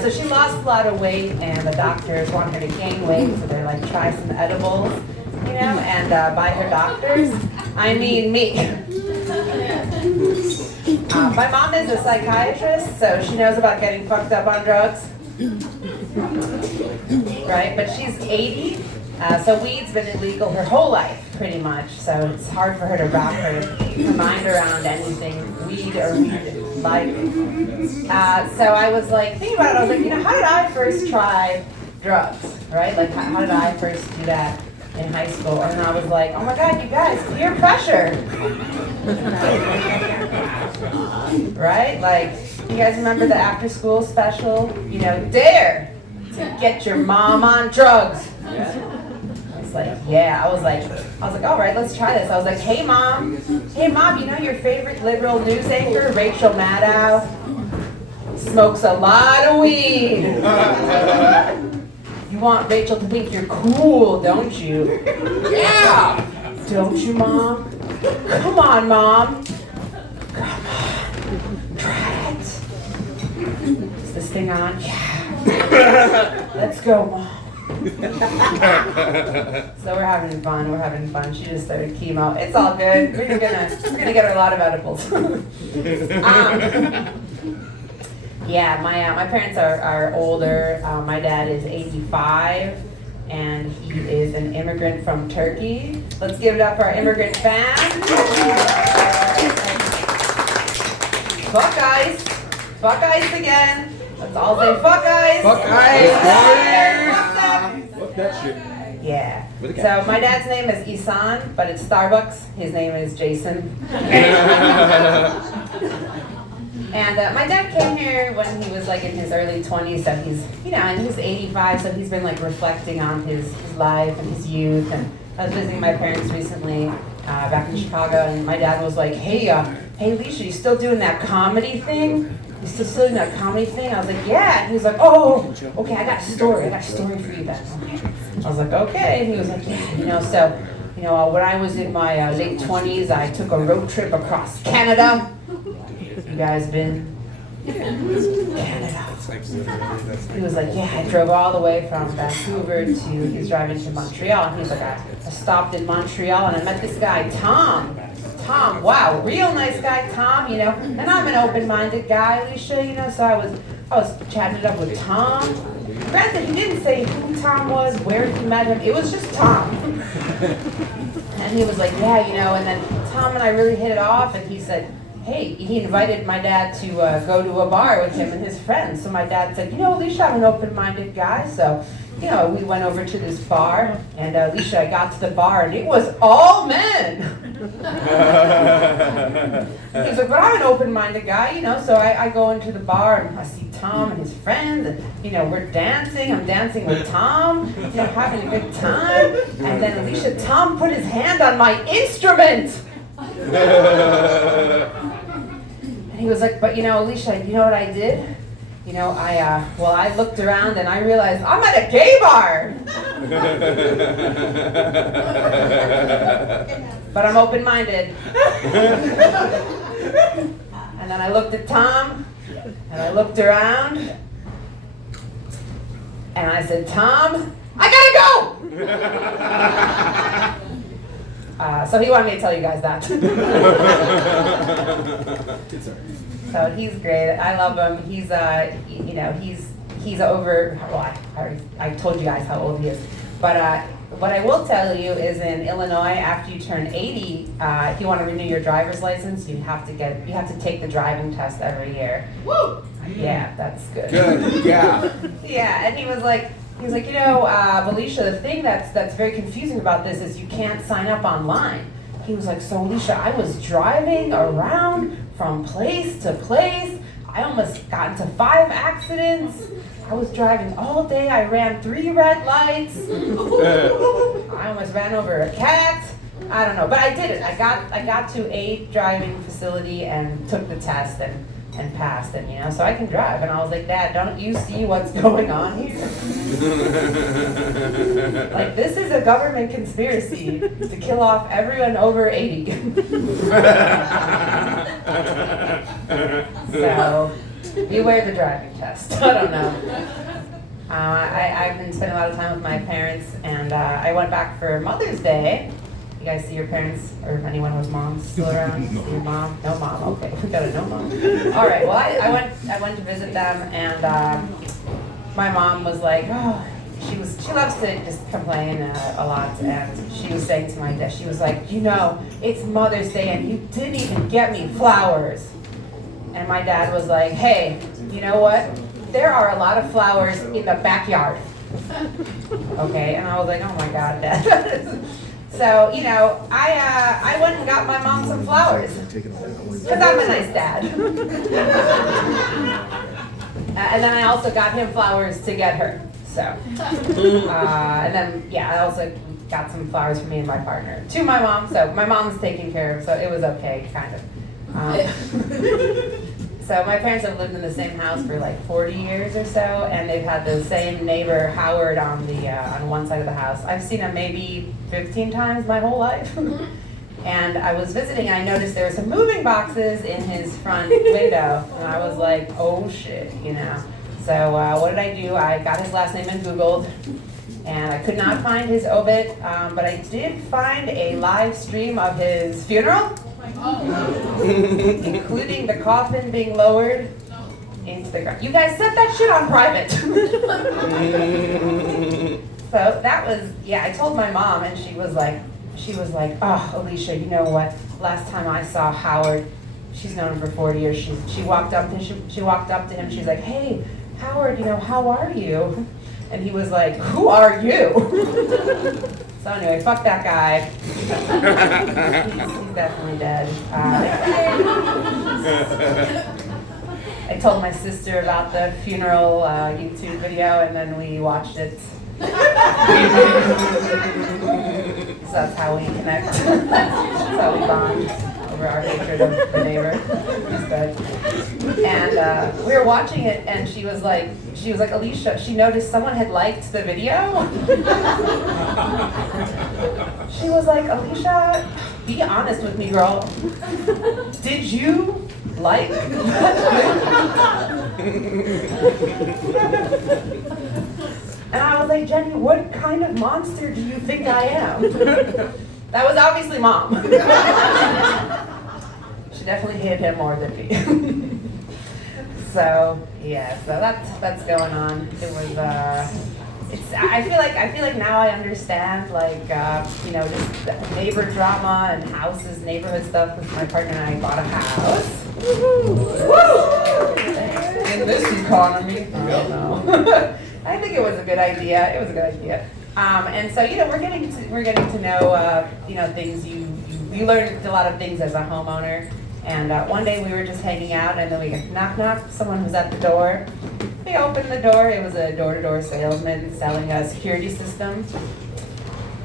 So she lost a lot of weight, and the doctors want her to gain weight, so they're like, try some edibles, and by her doctors, I mean me. My mom is a psychiatrist, so she knows about getting fucked up on drugs. Right, but she's 80, so weed's been illegal her whole life, pretty much, so it's hard for her to wrap her mind around anything weed or weed-like. So I was like, thinking about it, I was like, how did I first try drugs, right? Like, how did I first do that in high school? And I was like, oh my god, you guys, peer pressure. Right? Like, you guys remember the after-school special? Dare to get your mom on drugs. I was like, yeah. I was like, all right, let's try this. I was like, hey mom, your favorite liberal news anchor, Rachel Maddow, smokes a lot of weed. You want Rachel to think you're cool, don't you? Yeah! Don't you, Mom? Come on, Mom. Come on. Try it. Is this thing on? Yeah. Let's go, Mom. So we're having fun. She just started chemo. It's all good. We're gonna get her a lot of edibles. Yeah, my parents are older. My dad is 85, and he is an immigrant from Turkey. Let's give it up for our immigrant fam. Buckeyes. Buckeyes again. Let's all say Buckeyes. Buckeyes. Fuck that shit. Yeah. So my dad's name is Isan, but it's Starbucks. His name is Jason. And my dad came here when he was like in his early 20s, so he's, and he's 85, so he's been like reflecting on his life and his youth. And I was visiting my parents recently back in Chicago, and my dad was like, hey Alicia, you still doing that comedy thing? You still doing that comedy thing? I was like, yeah. And he was like, oh, okay, I got a story for you then. Okay. I was like, okay. And he was like, yeah, when I was in my late 20s, I took a road trip across Canada. You guys been? Canada. He was like, yeah, I drove all the way from Vancouver to, he's driving to Montreal. And he's like, I stopped in Montreal and I met this guy, Tom. Tom, wow, real nice guy, Tom, And I'm an open-minded guy, Alicia, so I was chatting it up with Tom. Granted, he didn't say who Tom was, where he met him. It was just Tom. And he was like, yeah, and then Tom and I really hit it off, and he said, hey, he invited my dad to go to a bar with him and his friends. So my dad said, Alicia, I'm an open-minded guy. So, we went over to this bar, and Alicia, I got to the bar, and it was all men. He's like, but I'm an open-minded guy, so I go into the bar, and I see Tom and his friends, and, we're dancing. I'm dancing with Tom, having a good time. And then Alicia, Tom put his hand on my instrument. And he was like, but Alicia, you know what I did? you know, I looked around and I realized I'm at a gay bar. But I'm open-minded. And then I looked at Tom, and I looked around, and I said, Tom, I gotta go! So he wanted me to tell you guys that. So he's great. I love him. He's, you know, he's over. Well, I told you guys how old he is. But what I will tell you is, in Illinois, after you turn 80, if you want to renew your driver's license, you have to take the driving test every year. Woo! Yeah, that's good. Good. Yeah. Yeah, and he was like, you know, Alicia, the thing that's very confusing about this is you can't sign up online. He was like, so Alicia, I was driving around from place to place. I almost got into 5 accidents. I was driving all day. I ran 3 red lights. I almost ran over a cat. I don't know, but I did it. I got to a driving facility and took the test and passed, and you know, so I can drive. And I was like, Dad, don't you see what's going on here? Like, this is a government conspiracy to kill off everyone over 80. So, beware the driving test. I don't know. I've been spending a lot of time with my parents, and I went back for Mother's Day. You guys see your parents, or anyone whose mom's still around? See your mom? No mom. Okay, we got a no mom. All right. Well, I went to visit them, and my mom was like, oh, she loves to just complain a lot, and she was saying to my dad, she was like, you know, it's Mother's Day, and you didn't even get me flowers. And my dad was like, hey, you know what? There are a lot of flowers in the backyard. Okay, and I was like, oh my God, Dad. So, you know, I went and got my mom some flowers, because I'm a nice dad. And then I also got him flowers to get her, so. And then, yeah, I also got some flowers for me and my partner, to my mom, so my mom's taken care of, so it was okay, kind of. So my parents have lived in the same house for like 40 years or so, and they've had the same neighbor, Howard, on one side of the house. I've seen him maybe 15 times my whole life. And I was visiting, and I noticed there were some moving boxes in his front window, and I was like, oh shit, you know. So what did I do? I got his last name and Googled, and I could not find his obit, but I did find a live stream of his funeral. Including the coffin being lowered into the ground. You guys set that shit on private. So that was, yeah, I told my mom, and she was like, oh, Alicia, you know what? Last time I saw Howard, she's known him for 40 years. She walked up to him. She's like, hey, Howard, you know, how are you? And he was like, who are you? So anyway, fuck that guy. He's definitely dead. I told my sister about the funeral YouTube video, and then we watched it. So that's how we connect. That's how we bond over our hatred of the neighbor. He's dead. And we were watching it, and she was like, Alicia, she noticed someone had liked the video. She was like, Alicia, be honest with me, girl. Did you like And I was like, Jenny, what kind of monster do you think I am? That was obviously Mom. She definitely hit him more than me. So yeah, so that's going on. It was I feel like now I understand, like you know, just neighbor drama and houses, neighborhood stuff, because my partner and I bought a house. Woo! In this economy, I don't know. I think it was a good idea. It was a good idea. And so, you know, we're getting to know you know, things you learn a lot of things as a homeowner. And one day we were just hanging out, and then we got knock knock. Someone was at the door. We opened the door. It was a door-to-door salesman selling a security system.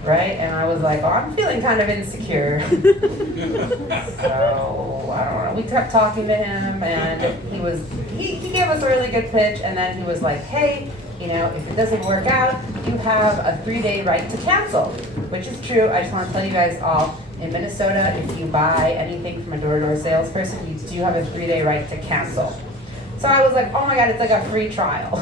right? And I was like, oh, I'm feeling kind of insecure. So, I don't know. We kept talking to him, and he gave us a really good pitch, and then he was like, hey, you know, if it doesn't work out, you have a 3-day right to cancel, which is true. I just want to tell you guys all, in Minnesota, if you buy anything from a door-to-door salesperson, you do have a 3-day right to cancel. So I was like, oh my God, it's like a free trial.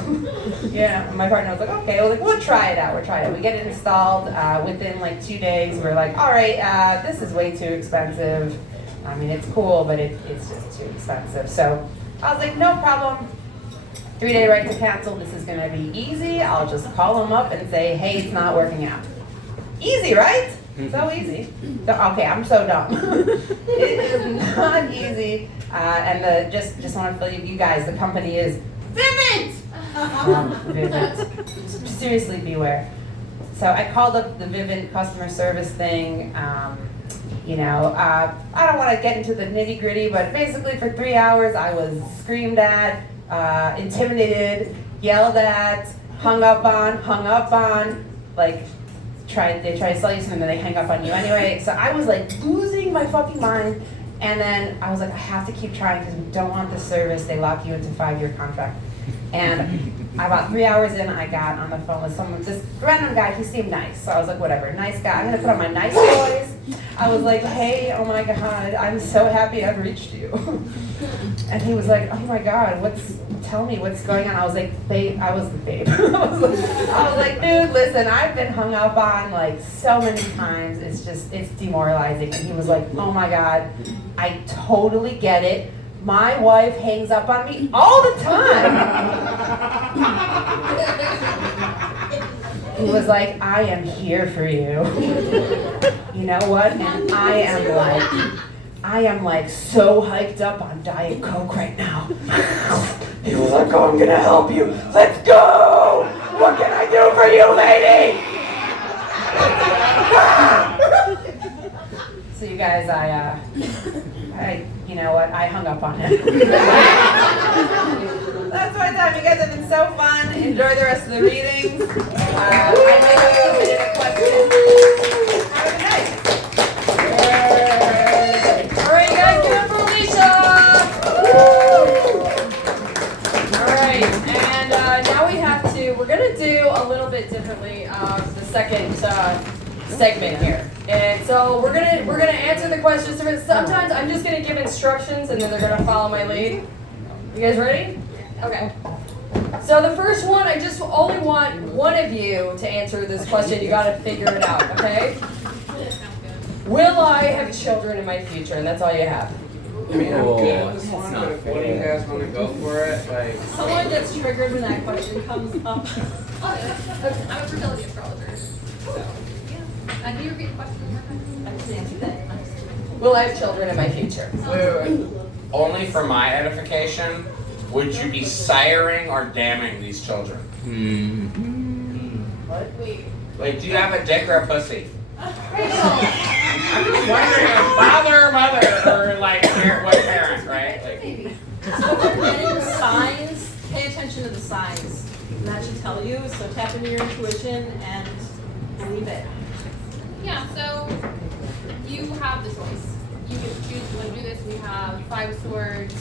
Yeah, my partner was like, okay, we'll try it out, We get it installed, within like 2 days, we're like, all right, this is way too expensive. I mean, it's cool, but it's just too expensive. So I was like, no problem. 3-day right to cancel, this is gonna be easy. I'll just call them up and say, hey, it's not working out. Easy, right? So easy. Okay, I'm so dumb. It is not easy. And just want to fill you guys, the company is Vivint! Vivint. Seriously, beware. So I called up the Vivint customer service thing. I don't want to get into the nitty gritty, but basically for 3 hours I was screamed at, intimidated, yelled at, hung up on, like they try to sell you something, then they hang up on you anyway. So I was like losing my fucking mind. And then I was like, I have to keep trying because we don't want the service. They lock you into a 5-year contract. And about 3 hours in, I got on the phone with this random guy. He seemed nice. So I was like, whatever, nice guy. I'm going to put on my nice voice. I was like, hey, oh my God, I'm so happy I've reached you. And he was like, oh my God, tell me what's going on. I was like, babe, I was the babe. I was like, dude, listen, I've been hung up on like so many times. It's demoralizing. And he was like, oh my God, I totally get it. My wife hangs up on me all the time. He was like, I am here for you. You know what? And I am like so hyped up on Diet Coke right now. He was like, oh, I'm gonna help you. Let's go! What can I do for you, lady? So you guys, you know what? I hung up on him. That's my time. You guys have been so fun. Enjoy the rest of the readings. I may have submitted a question. Have a good night. All right, guys, give it up for Alicia. All right, and now we're gonna do a little bit differently the second segment here. And so we're gonna answer the questions. Sometimes I'm just gonna give instructions and then they're gonna follow my lead. You guys ready? Okay. So the first one, I just only want one of you to answer this question. You gotta figure it out, okay? Will I have children in my future? And that's all you have. I mean, I'm good at this one, but if one of you guys want to go for it, like... Someone gets triggered when that question comes up. I'm a fertility astrologer. So, yeah. Can you repeat the question one more time? I just answered that. Will I have children in my future? Wait. Only for my edification, would you be siring or damning these children? What? Wait. Like, do you have a dick or a pussy? I'm just wondering if father or mother or like what parent, right? Like, Maybe. So if you're getting signs, pay attention to the signs. And that should tell you, so tap into your intuition and believe it. Yeah, so you have the choice. You can choose if you want to do this. We have 5 swords,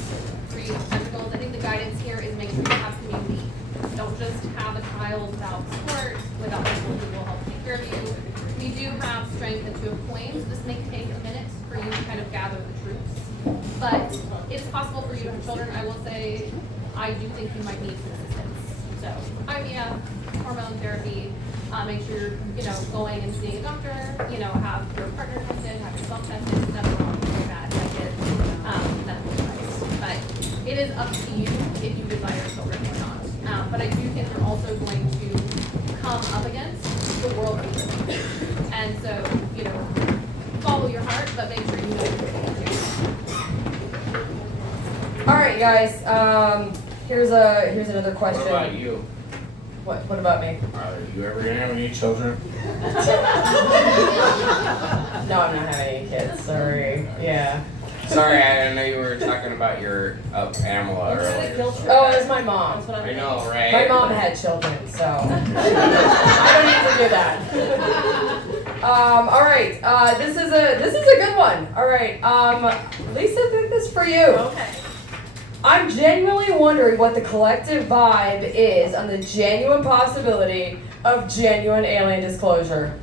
3 pentacles. I think the guidance here is make sure you have community. Don't just have a child without support, without people who will help take care of you. We do have strength and 2 of coins. This may take a minute for you to kind of gather the troops. But it's possible for you to have children. I will say, I do think you might need some assistance. So, IVF, hormone therapy, make sure you're, going and seeing a doctor, have your partner tested, have yourself tested, nothing wrong with that. I get medical advice. But it is up to you if you desire children or not. But I do think you're also going to come up against the world we live in. And so, follow your heart, but make sure you know what you're doing. All right, guys. Here's another question. what about you? What about me? Are you ever gonna have any children? No, I'm not having any kids. Sorry. Yeah. Sorry, I didn't know you were talking about your Pamela earlier. Oh, it was my mom. I know, right? My mom had children, so I don't need to do that. All right. This is a good one. All right. Lisa, this is for you. Okay. I'm genuinely wondering what the collective vibe is on the genuine possibility of genuine alien disclosure.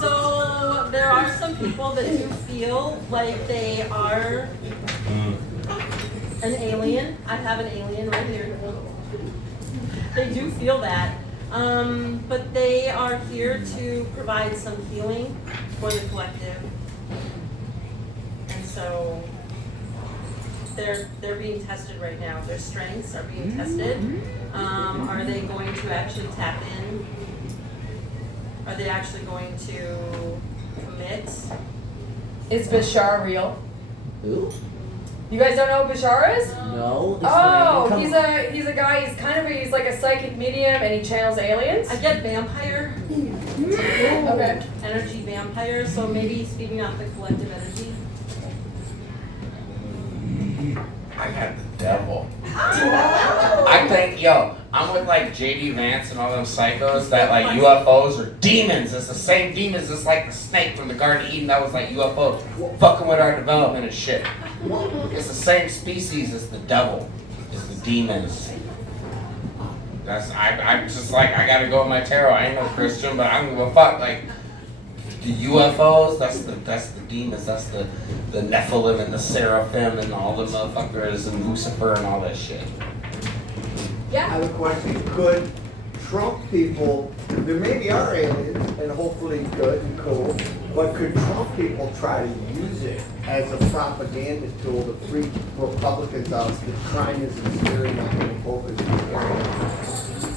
So there are some people that do feel like they are an alien. I have an alien right here. They do feel that. But they are here to provide some healing for the collective. And so they're being tested right now. Their strengths are being tested. Are they going to actually tap in? Are they actually going to commit? Is Bashar real? Who? You guys don't know who Bashar is? No. Oh, he's a guy. He's like a psychic medium, and he channels aliens. I get vampire. Okay. Energy vampire, so maybe he's feeding off the collective energy. I got the devil. I think, I'm with like JD Vance and all them psychos that like UFOs are demons. It's the same demons. It's like the snake from the Garden of Eden that was like UFOs fucking with our development and shit. It's the same species as the devil. It's the demons. I'm just like, I gotta go with my tarot. I ain't no Christian, but I don't give a fuck. Like the UFOs, that's the demons. That's the Nephilim and the Seraphim and all the motherfuckers and Lucifer and all that shit. I have a question. Could Trump people, there maybe are aliens and hopefully good and cool, but could Trump people try to use it as a propaganda tool to freak Republicans out that China's and Syria not going to focus on the area?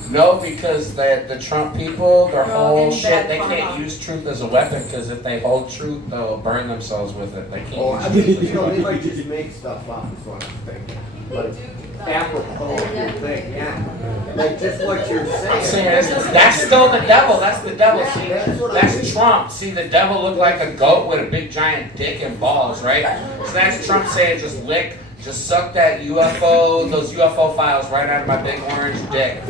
No, because the Trump people, their They're all whole getting shit, bad they karma. can't use truth as a weapon because if they hold truth, they'll burn themselves with it. They can't Oh, use I truth mean, as a they weapon. might just make stuff up, is what I'm thinking. Like, apropos thing, yeah. Like, just what you're I'm saying. saying that's still the devil. That's the devil. See, That's what I that's mean. Trump. See, the devil looked like a goat with a big giant dick and balls, right? So that's Trump saying just suck that UFO, those UFO files right out of my big orange dick.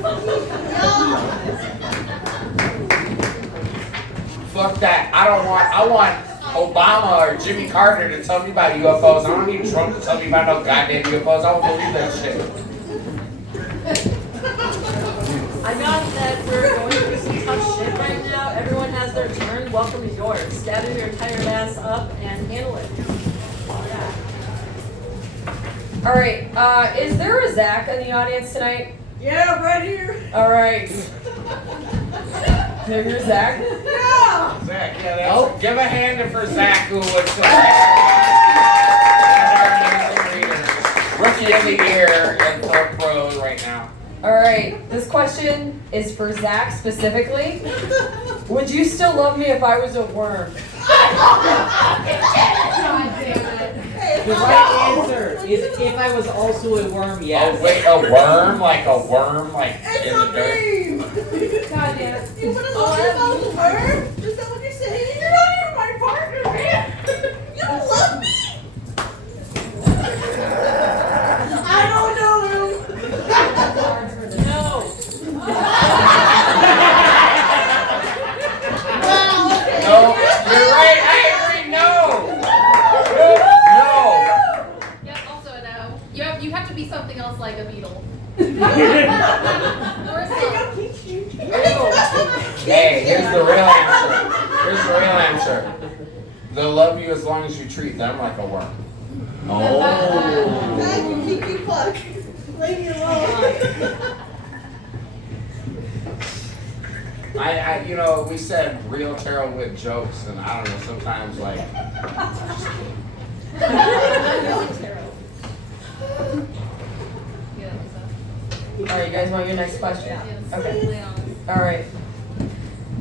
Fuck that. I want Obama or Jimmy Carter to tell me about UFOs. I don't need Trump to tell me about no goddamn UFOs. I don't believe that shit. I got that we're going through some tough shit right now. Everyone has their turn. Welcome to yours. Gather your tired ass up and handle it. Yeah. All right. Is there a Zach in the audience tonight? Yeah, right here. All right. Can I hear Zach? Yeah. Zach, yeah, that's give a hand for Zach who was rookie of the year and Thorpe Pro right now. All right. This question is for Zach specifically. Would you still love me if I was a worm? The right answer is if I was also a worm, yes. Oh wait, a worm like in the dirt. God damn it. You wanna love me if I was a worm? Is that what you're saying? You're not even my partner, man. You don't love me? I don't know him. No. Wow, okay. No, you're right. I agree. No. Yep, also a no. You have to be something else like a beetle. Or a slug. Hey, here's the real answer. They'll love you as long as you treat them like a worm. God, you kinky fuck. Leave me alone. We said real tarot with jokes, and I don't know, sometimes like. Yeah, All right, you guys want your next question? so. Okay. All right.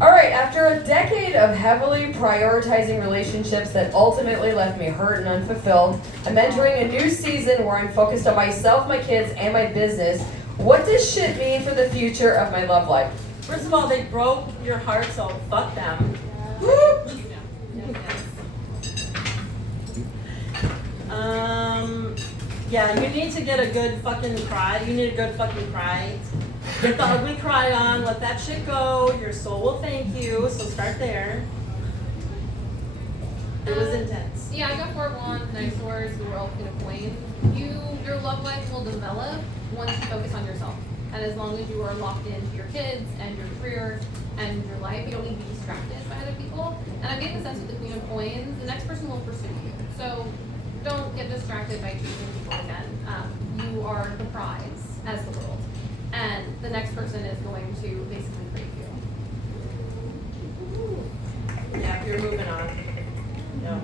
All right, after a decade of heavily prioritizing relationships that ultimately left me hurt and unfulfilled, I'm entering a new season where I'm focused on myself, my kids, and my business. What does shit mean for the future of my love life? First of all, they broke your heart, so fuck them. Yeah, you need to get a good fucking cry. You need a good fucking cry. Get the ugly cry on, let that shit go. Your soul will thank you, so start there. It was intense. Yeah, I got 4 of Wands, Knight of Swords, the World, Queen of Coins. Your love life will develop once you focus on yourself. And as long as you are locked into your kids and your career and your life, you don't need to be distracted by other people. And I'm getting the sense with the Queen of Coins, the next person will pursue you. So don't get distracted by choosing people again. You are the prize as the world. And the next person is going to basically break you. Yeah, you're moving on. No.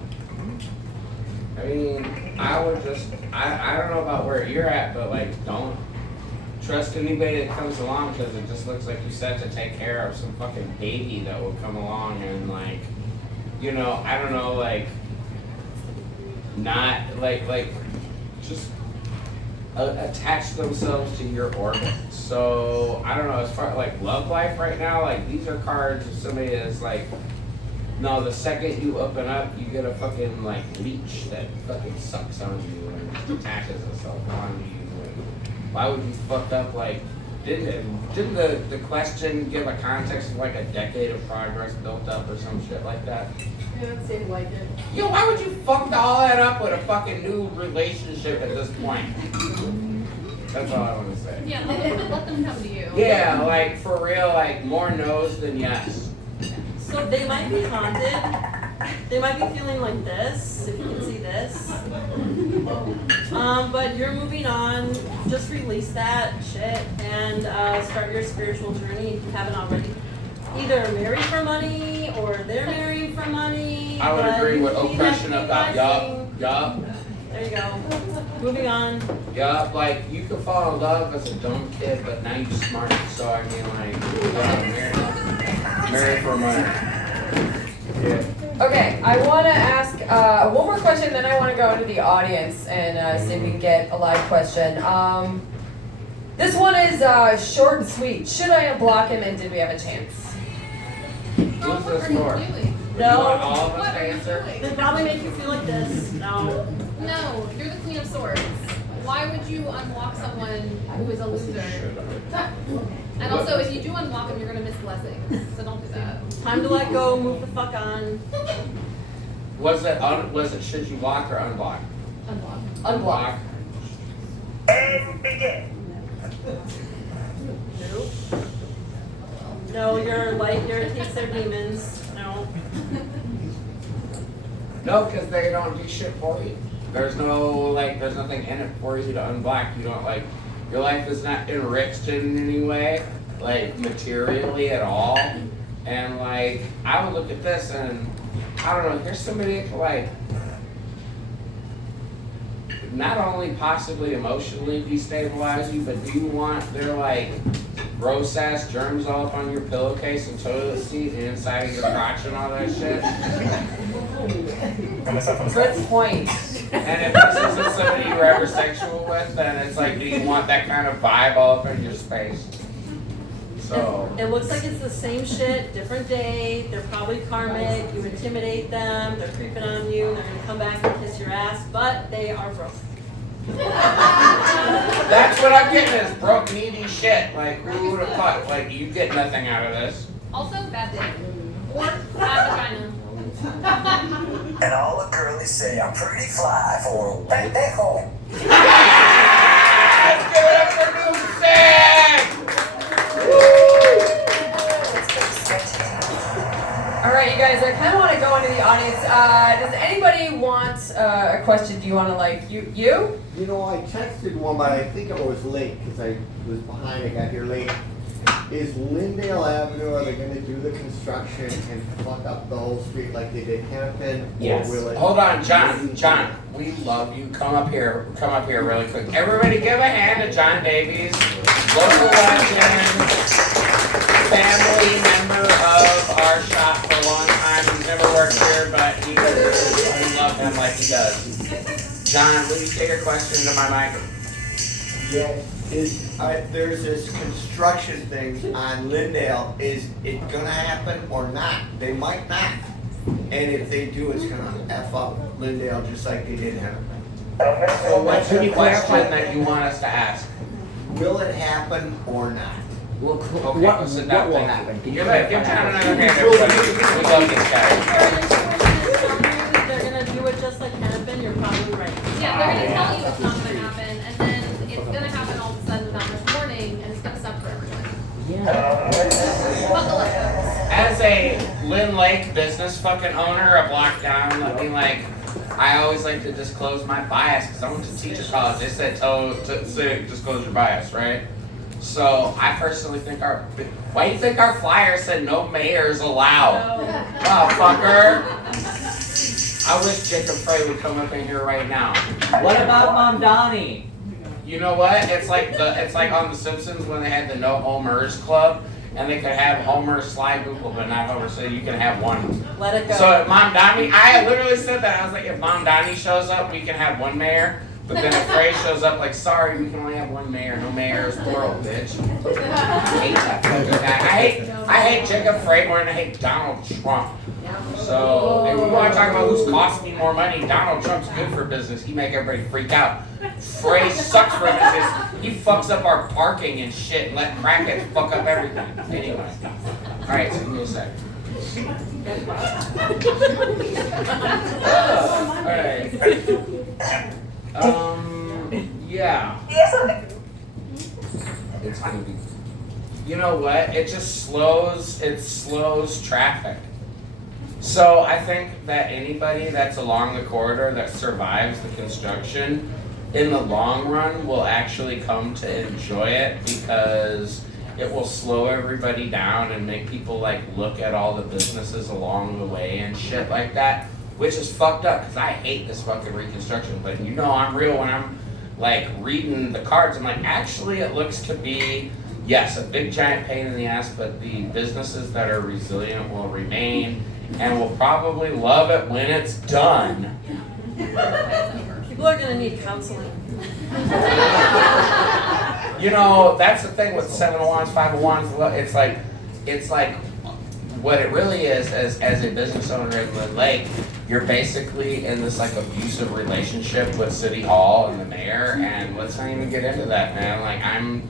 I mean, I would just, I don't know about where you're at, but like, don't trust anybody that comes along because it just looks like you set to take care of some fucking baby that will come along and like, you know, I don't know, like, not, like, just attach themselves to your orbit. So, I don't know, as far like love life right now, like, these are cards of somebody that's like, no, the second you open up, you get a fucking like leech that fucking sucks on you and attaches itself on you. And why would you fuck up like? Didn't the question give a context of like a decade of progress built up or some shit like that? Yeah, it seemed like it. Yo, why would you fuck all that up with a fucking new relationship at this point? That's all I want to say. Yeah, let them come to you. Yeah, like for real, like more no's than yes. So they might be haunted. They might be feeling like this, if you can see this. But you're moving on. Just release that shit and start your spiritual journey if you haven't already. Either marry for money or they're marrying for money. I would but agree with you oppression have to be about blessing. yup. There you go. Moving on. Yeah, like you could fall in love as a dumb kid, but now you're smart. So I mean, like, marry for money. Yeah. Okay, I want to ask one more question, then I want to go into the audience and see if we can get a live question. This one is short and sweet. Should I unblock him, and did we have a chance? Who's this for? No. You want all of us to answer? They probably make you feel like this. No. No, you're the Queen of Swords. Why would you unblock someone who is a loser? And also, if you do unblock them, you're gonna miss blessings. So don't do that. Time to let go. Move the fuck on. Was it should you block or unblock? Unblock. Unblock. And begin. No, your light irritates their demons. No. No, because they don't do shit for you. There's nothing in it for you to unblock. You don't like, your life is not enriched in any way, like materially at all. And like, I would look at this and, I don't know, here's somebody that can like, not only possibly emotionally destabilize you, but do you want their like gross ass germs all up on your pillowcase and toilet seat and inside of your crotch and all that shit? Good point. And if this isn't somebody you're ever sexual with, then it's like, do you want that kind of vibe all up in your space? So. It looks like it's the same shit, different day. They're probably karmic. You intimidate them. They're creeping on you. They're gonna come back and kiss your ass, but they are broke. That's what I'm getting is broke, needy shit. Like, who would have thought? Like, you get nothing out of this. Also, bad day. Or bad vagina. And all the girlies say I'm pretty fly for a pendejo. Let's give it up for music! All right, you guys, I kind of want to go into the audience. Does anybody want a question? Do you want to like, you? You know, I texted one, but I think I was late because I was behind. I got here late. Is Lyndale Avenue, are they going to do the construction and fuck up the whole street like they did Hampton? Yes. Or will it? Hold on, John, we love you. Come up here really quick. Everybody give a hand to John Davies, local legend, family member of our shop for a long time. He's never worked here, but we love him like he does. John, will you take a question to my mic? Yeah, there's this construction thing on Lyndale. Is it gonna happen or not? They might not. And if they do, it's gonna F up Lyndale just like they did Hampton. So what's the question that you want us to ask? Will it happen or not? Well, Okay, what, well, sit what down. will Thank happen? Can you. you Give John clarify another that? hand, everybody. We love this guy. Your intuition is telling you they're gonna do it just like happened, you're probably right. Yeah, they're gonna tell you it's not gonna happen, and then it's gonna happen all of a sudden on this morning, and it's gonna suck for everyone. Yeah. Buckle up. As a Lynn Lake business fucking owner, a block down, I mean, like, I always like to disclose my bias because I went to teacher college. They said, say disclose your bias, right? So I personally think why do you think our flyer said no mayors allowed? Oh, fucker. I wish Jacob Frey would come up in here right now. What about Mom Donnie? You know what? It's like on The Simpsons when they had the No Homers Club, and they could have Homer slide Google, but not Homer, so you can have one. Let it go. So if Mom Donnie, I literally said that. I was like, if Mom Donnie shows up, we can have one mayor. But then if Frey shows up, like, sorry, we can only have one mayor. No mayors, plural, bitch. I hate that fucking guy. I hate Jacob Frey more than I hate Donald Trump. So if we want to talk about who's costing me more money, Donald Trump's good for business. He make everybody freak out. Frey sucks for business. He fucks up our parking and shit and let crackheads fuck up everything. Anyway. Alright, so give me a sec. Alright. Yeah. It's gonna be. You know what? It slows traffic. So I think that anybody that's along the corridor that survives the construction, in the long run, will actually come to enjoy it because it will slow everybody down and make people like look at all the businesses along the way and shit like that, which is fucked up because I hate this fucking reconstruction. But you know I'm real when I'm like reading the cards. I'm like, actually it looks to be, yes, a big giant pain in the ass, but the businesses that are resilient will remain and will probably love it when it's done. People are gonna need counseling. You know, that's the thing with 701s, 501s. It's like what it really is as a business owner in Lynn Lake, you're basically in this like abusive relationship with City Hall and the mayor, and let's not even get into that, man. Like I'm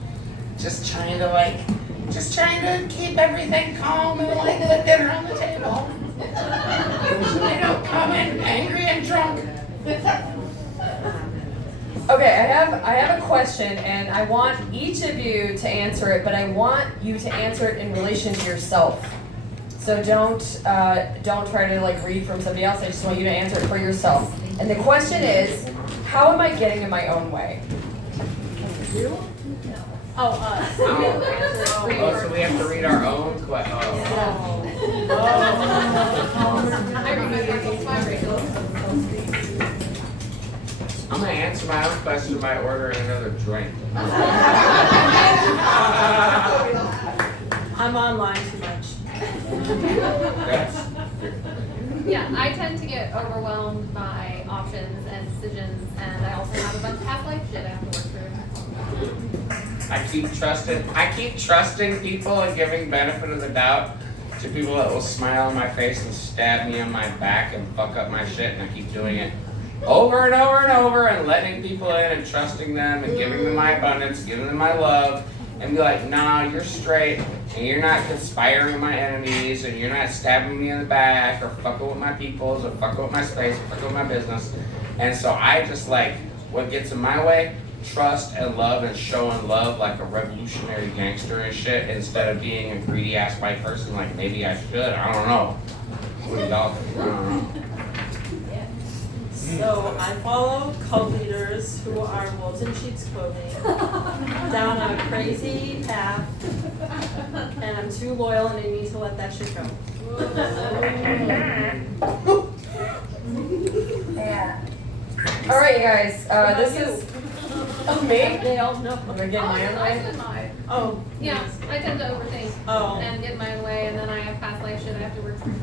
just trying to keep everything calm and like put dinner on the table. I don't come in angry and drunk. Okay, I have a question, and I want each of you to answer it, but I want you to answer it in relation to yourself. So don't try to like read from somebody else. I just want you to answer it for yourself. And the question is, how am I getting in my own way? You? Oh, us. Oh, so we have to read our own question. I remember my regular. I'm gonna answer my own question by ordering another drink. I'm online too much. That's Yeah, I tend to get overwhelmed by options and decisions, and I also have a bunch of past life shit I have to work through. I keep trusting people and giving benefit of the doubt to people that will smile in my face and stab me on my back and fuck up my shit, and I keep doing it over and over and over and letting people in and trusting them and giving them my abundance, giving them my love, and be like, nah, you're straight, and you're not conspiring with my enemies, and you're not stabbing me in the back, or fucking with my peoples, or fucking with my space, or fucking with my business. And so I just like, what gets in my way, trust and love and showing love like a revolutionary gangster and shit, instead of being a greedy ass white person like maybe I should, I don't know. What do y'all think? I don't know. So I follow cult leaders who are wolves in sheep's clothing down a crazy path, and I'm too loyal and I need to let that shit go. Yeah. All right, you guys. This is me. They all know. Am I getting my own I way? said mine. Oh. Yeah, I tend to overthink Oh. and get in my own way, and then I have past life shit I have to work through.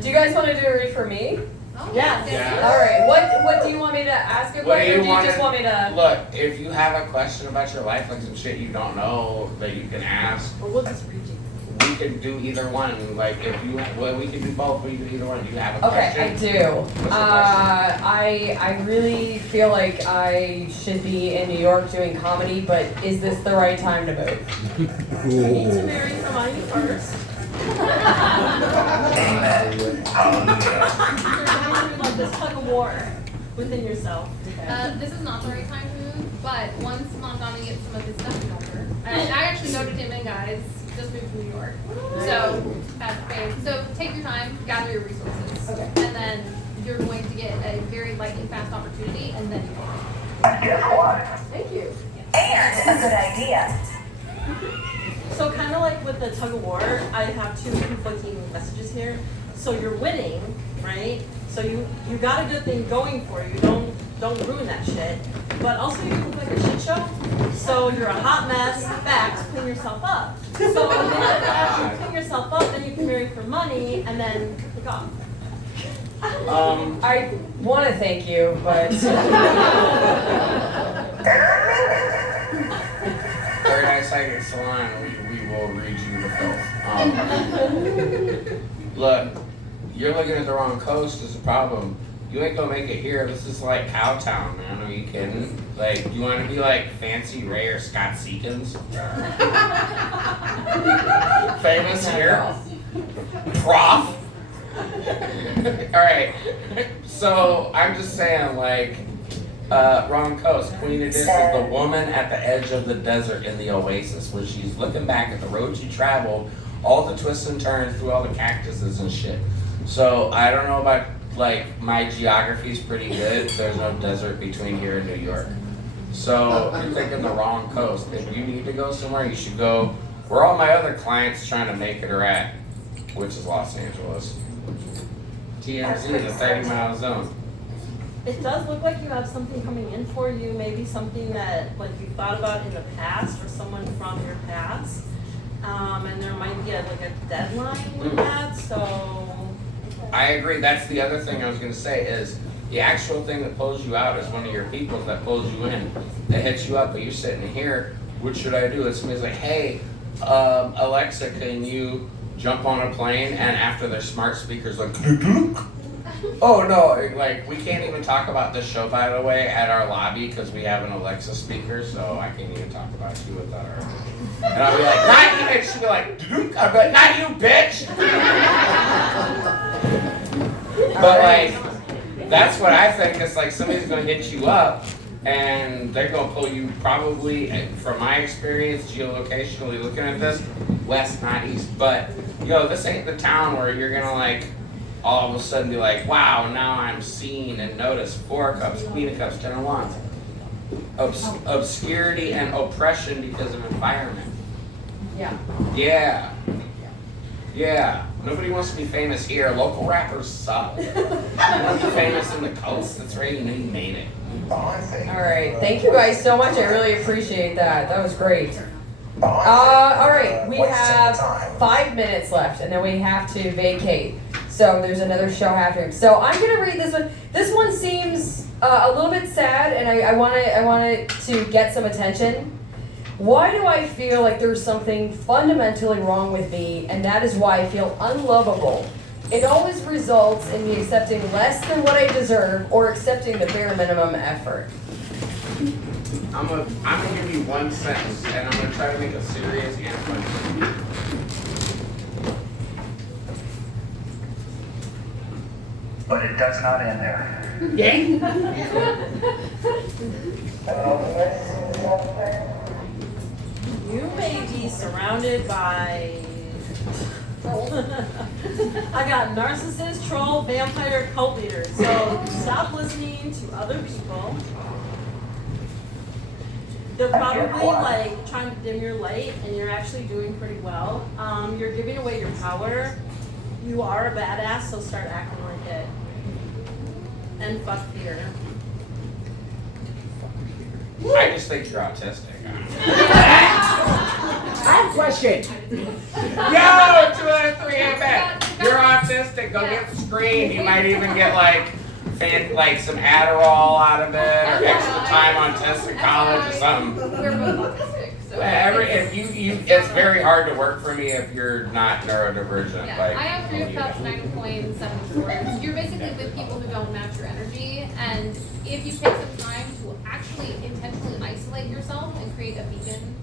Do you guys want to do a read for me? Oh, Yes. Yeah. All right. What do you want me to ask a What do question, you or do you just want me to? Look, if you have a question about your life, like some shit you don't know that you can ask, Or we'll just read you. we can do either one. Like if you, well, we can do both. We can do either one. Do you have a Okay, question? I do. What's your question? I really feel like I should be in New York doing comedy, but is this the right time to move? You need to marry Hermione first. You're going through like this tug of war within yourself. This is not the right time to move, but once Montgomery gets some of his stuff in order, and I actually noted him in, guys, just moved to New York. So, so take your time, gather your resources. Okay. And then you're going to get a very lightning fast opportunity, and then you Guess what? Thank you. And a good idea. So kind of like with the tug of war, I have two conflicting messages here. So you're winning, right? So you got a good thing going for you. Don't ruin that shit. But also you look like a shit show. So you're a hot mess. Facts, clean yourself up. So then after you clean yourself up, then you can marry for money and then click off. I want to thank you, but 39 Second Salon, we will read you the filth. Look, you're looking at the wrong coast is the problem. You ain't gonna make it here. This is like Cowtown, man. Are you kidding? Like, you wanna be like Fancy Ray or Scott Seekins? Famous here? Prof? Alright, so I'm just saying, like, wrong coast. Queen of Dis is the woman at the edge of the desert in the oasis, where she's looking back at the road she traveled, all the twists and turns through all the cactuses and shit. So I don't know about, like, my geography's pretty good. There's no desert between here and New York. So you're thinking the wrong coast. If you need to go somewhere, you should go where all my other clients trying to make it are at, which is Los Angeles. TMZ, the 30-mile zone. It does look like you have something coming in for you, maybe something that like you thought about in the past or someone from your past. And there might be like a deadline with that, so. I agree. That's the other thing I was going to say is the actual thing that pulls you out is one of your peoples that pulls you in. That hits you up, but you're sitting here, what should I do? And somebody's like, hey, Alexa, can you jump on a plane? And after their smart speakers like, oh no, like we can't even talk about this show, by the way, at our lobby because we have an Alexa speaker, so I can't even talk about you without her. And I'll be like, not you, and she'll be like, I'll be like, not you, bitch! But like, that's what I think, is like somebody's gonna hit you up and they're gonna pull you probably, from my experience, geolocationally looking at this, west, not east. But, yo, this ain't the town where you're gonna like, all of a sudden be like, wow, now I'm seen and noticed. 4 of Cups, Queen of Cups, 10 of Wands. Obscurity and oppression because of environment. yeah. Yeah. Yeah. Nobody wants to be famous here. Local rappers suck. You want to be famous in the coast. That's right, you know you made it. All right, thank you guys so much. I really appreciate that. That was great. All right, we have 5 minutes left, and then we have to vacate. So there's another show happening. So I'm gonna read this one. This one seems a little bit sad, and I want it to get some attention. Why do I feel like there's something fundamentally wrong with me, and that is why I feel unlovable? It always results in me accepting less than what I deserve or accepting the bare minimum effort. I'm gonna give you one sentence, and I'm gonna try to make it serious and funny. But it does not end there. You may be surrounded by. I got narcissist, troll, vampire, cult leaders. So stop listening to other people. They're probably like trying to dim your light, and you're actually doing pretty well. You're giving away your power. You are a badass, so start acting like it. And fuck fear. I just think you're autistic. I have a question. Yo, 2 out of 3 ain't bad. You're autistic. Go get screened. You might even get like some Adderall out of it, or extra time on test in college or something. We're both autistic, so. It's very hard to work for me if you're not neurodivergent. Yeah, Like, I have 3 of cups, 9 of coins, 7 of swords. You're basically with people who don't match your energy, and if you take some time to actually intentionally isolate yourself and create a beacon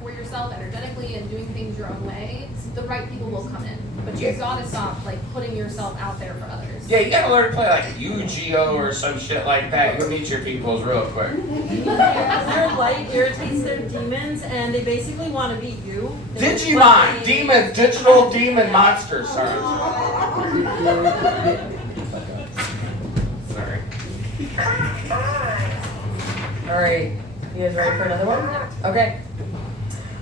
for yourself energetically and doing things your own way, the right people will come in. But you've got to stop like putting yourself out there for others. Yeah, you gotta learn to play like Yu-Gi-Oh or some shit like that. You'll meet your peoples real quick. Your light irritates their demons, and they basically want to be you. Digimon, demon, digital demon monsters. Sorry. Sorry. All right, you guys ready for another one? Okay.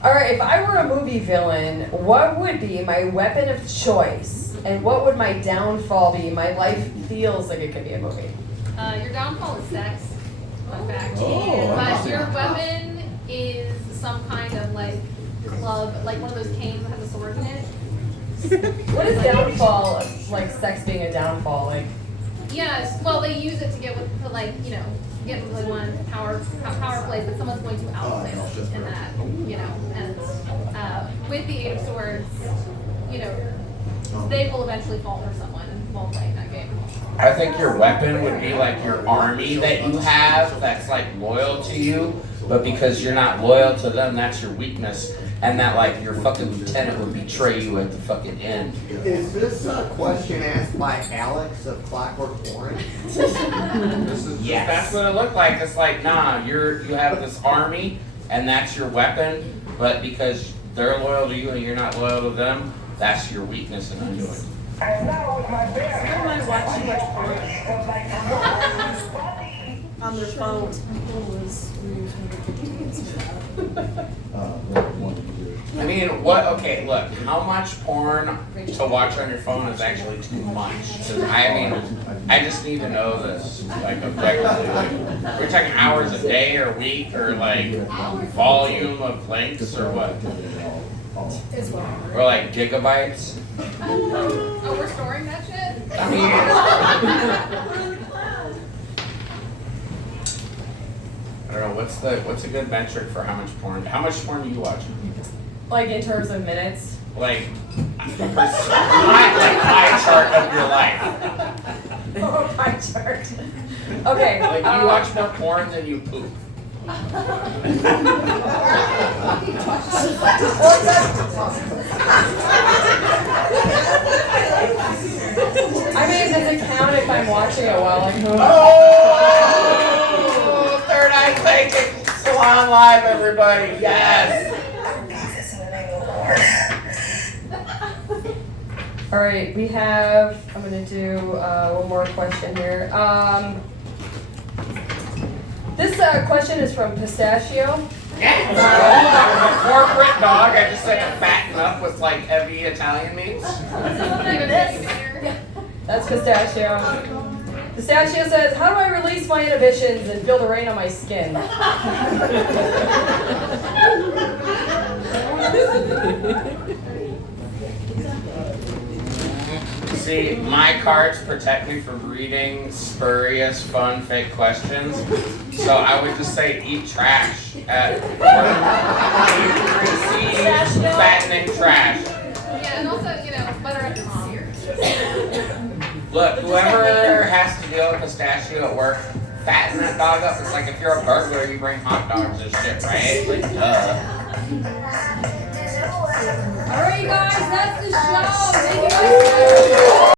All right, if I were a movie villain, what would be my weapon of choice? And what would my downfall be? My life feels like it could be a movie. Your downfall is sex. Fun fact. Oh, But your weapon is some kind of like club, like one of those canes that has a sword in it. What is downfall of like sex being a downfall? Like, Yes, well, they use it to get with, to like, you know, get with like one power play, but someone's going to outplay in that, you know, and with the 8 of swords, you know, they will eventually falter someone while playing that game. I think your weapon would be like your army that you have that's like loyal to you, but because you're not loyal to them, that's your weakness. And that like your fucking lieutenant would betray you at the fucking end. Is this a question asked by Alex of Clockwork Orange? Yes. That's what it looked like. It's like, nah, you have this army and that's your weapon, but because they're loyal to you and you're not loyal to them, that's your weakness and undoing. I don't mind watching much porn on their phone. I mean, what? Okay, look. How much porn to watch on your phone is actually too much? 'Cause I just need to know this, like objectively. Like, we're talking hours a day or week or like volume of links or what? Or like gigabytes? Oh, we're storing that shit? I mean, I don't know. What's a good metric for how much porn? How much porn do you watch? like in terms of minutes. Like pie chart of your life. Oh, pie chart. Okay. Like you watch more porn than you poop. I mean, does it count if I'm watching it while I'm moving? Oh, Third Eye Psychic Salon Live, everybody. Yes. All right, we have, I'm going to do one more question here. This question is from Pistachio. Corporate dog, I just said to fatten up with like heavy Italian meats. That's Pistachio. Pistachio says, how do I release my inhibitions and feel the rain on my skin? See, my cards protect me from reading spurious, fun, fake questions. So I would just say eat trash. Eat greasy, fattening trash. Yeah, and also, you know, butter up your mom. Look, whoever has to deal with Pistachio at work, fatten that dog up. It's like if you're a burglar, you bring hot dogs and shit, right? Like, duh. All right, you guys, that's the show. Thank you guys.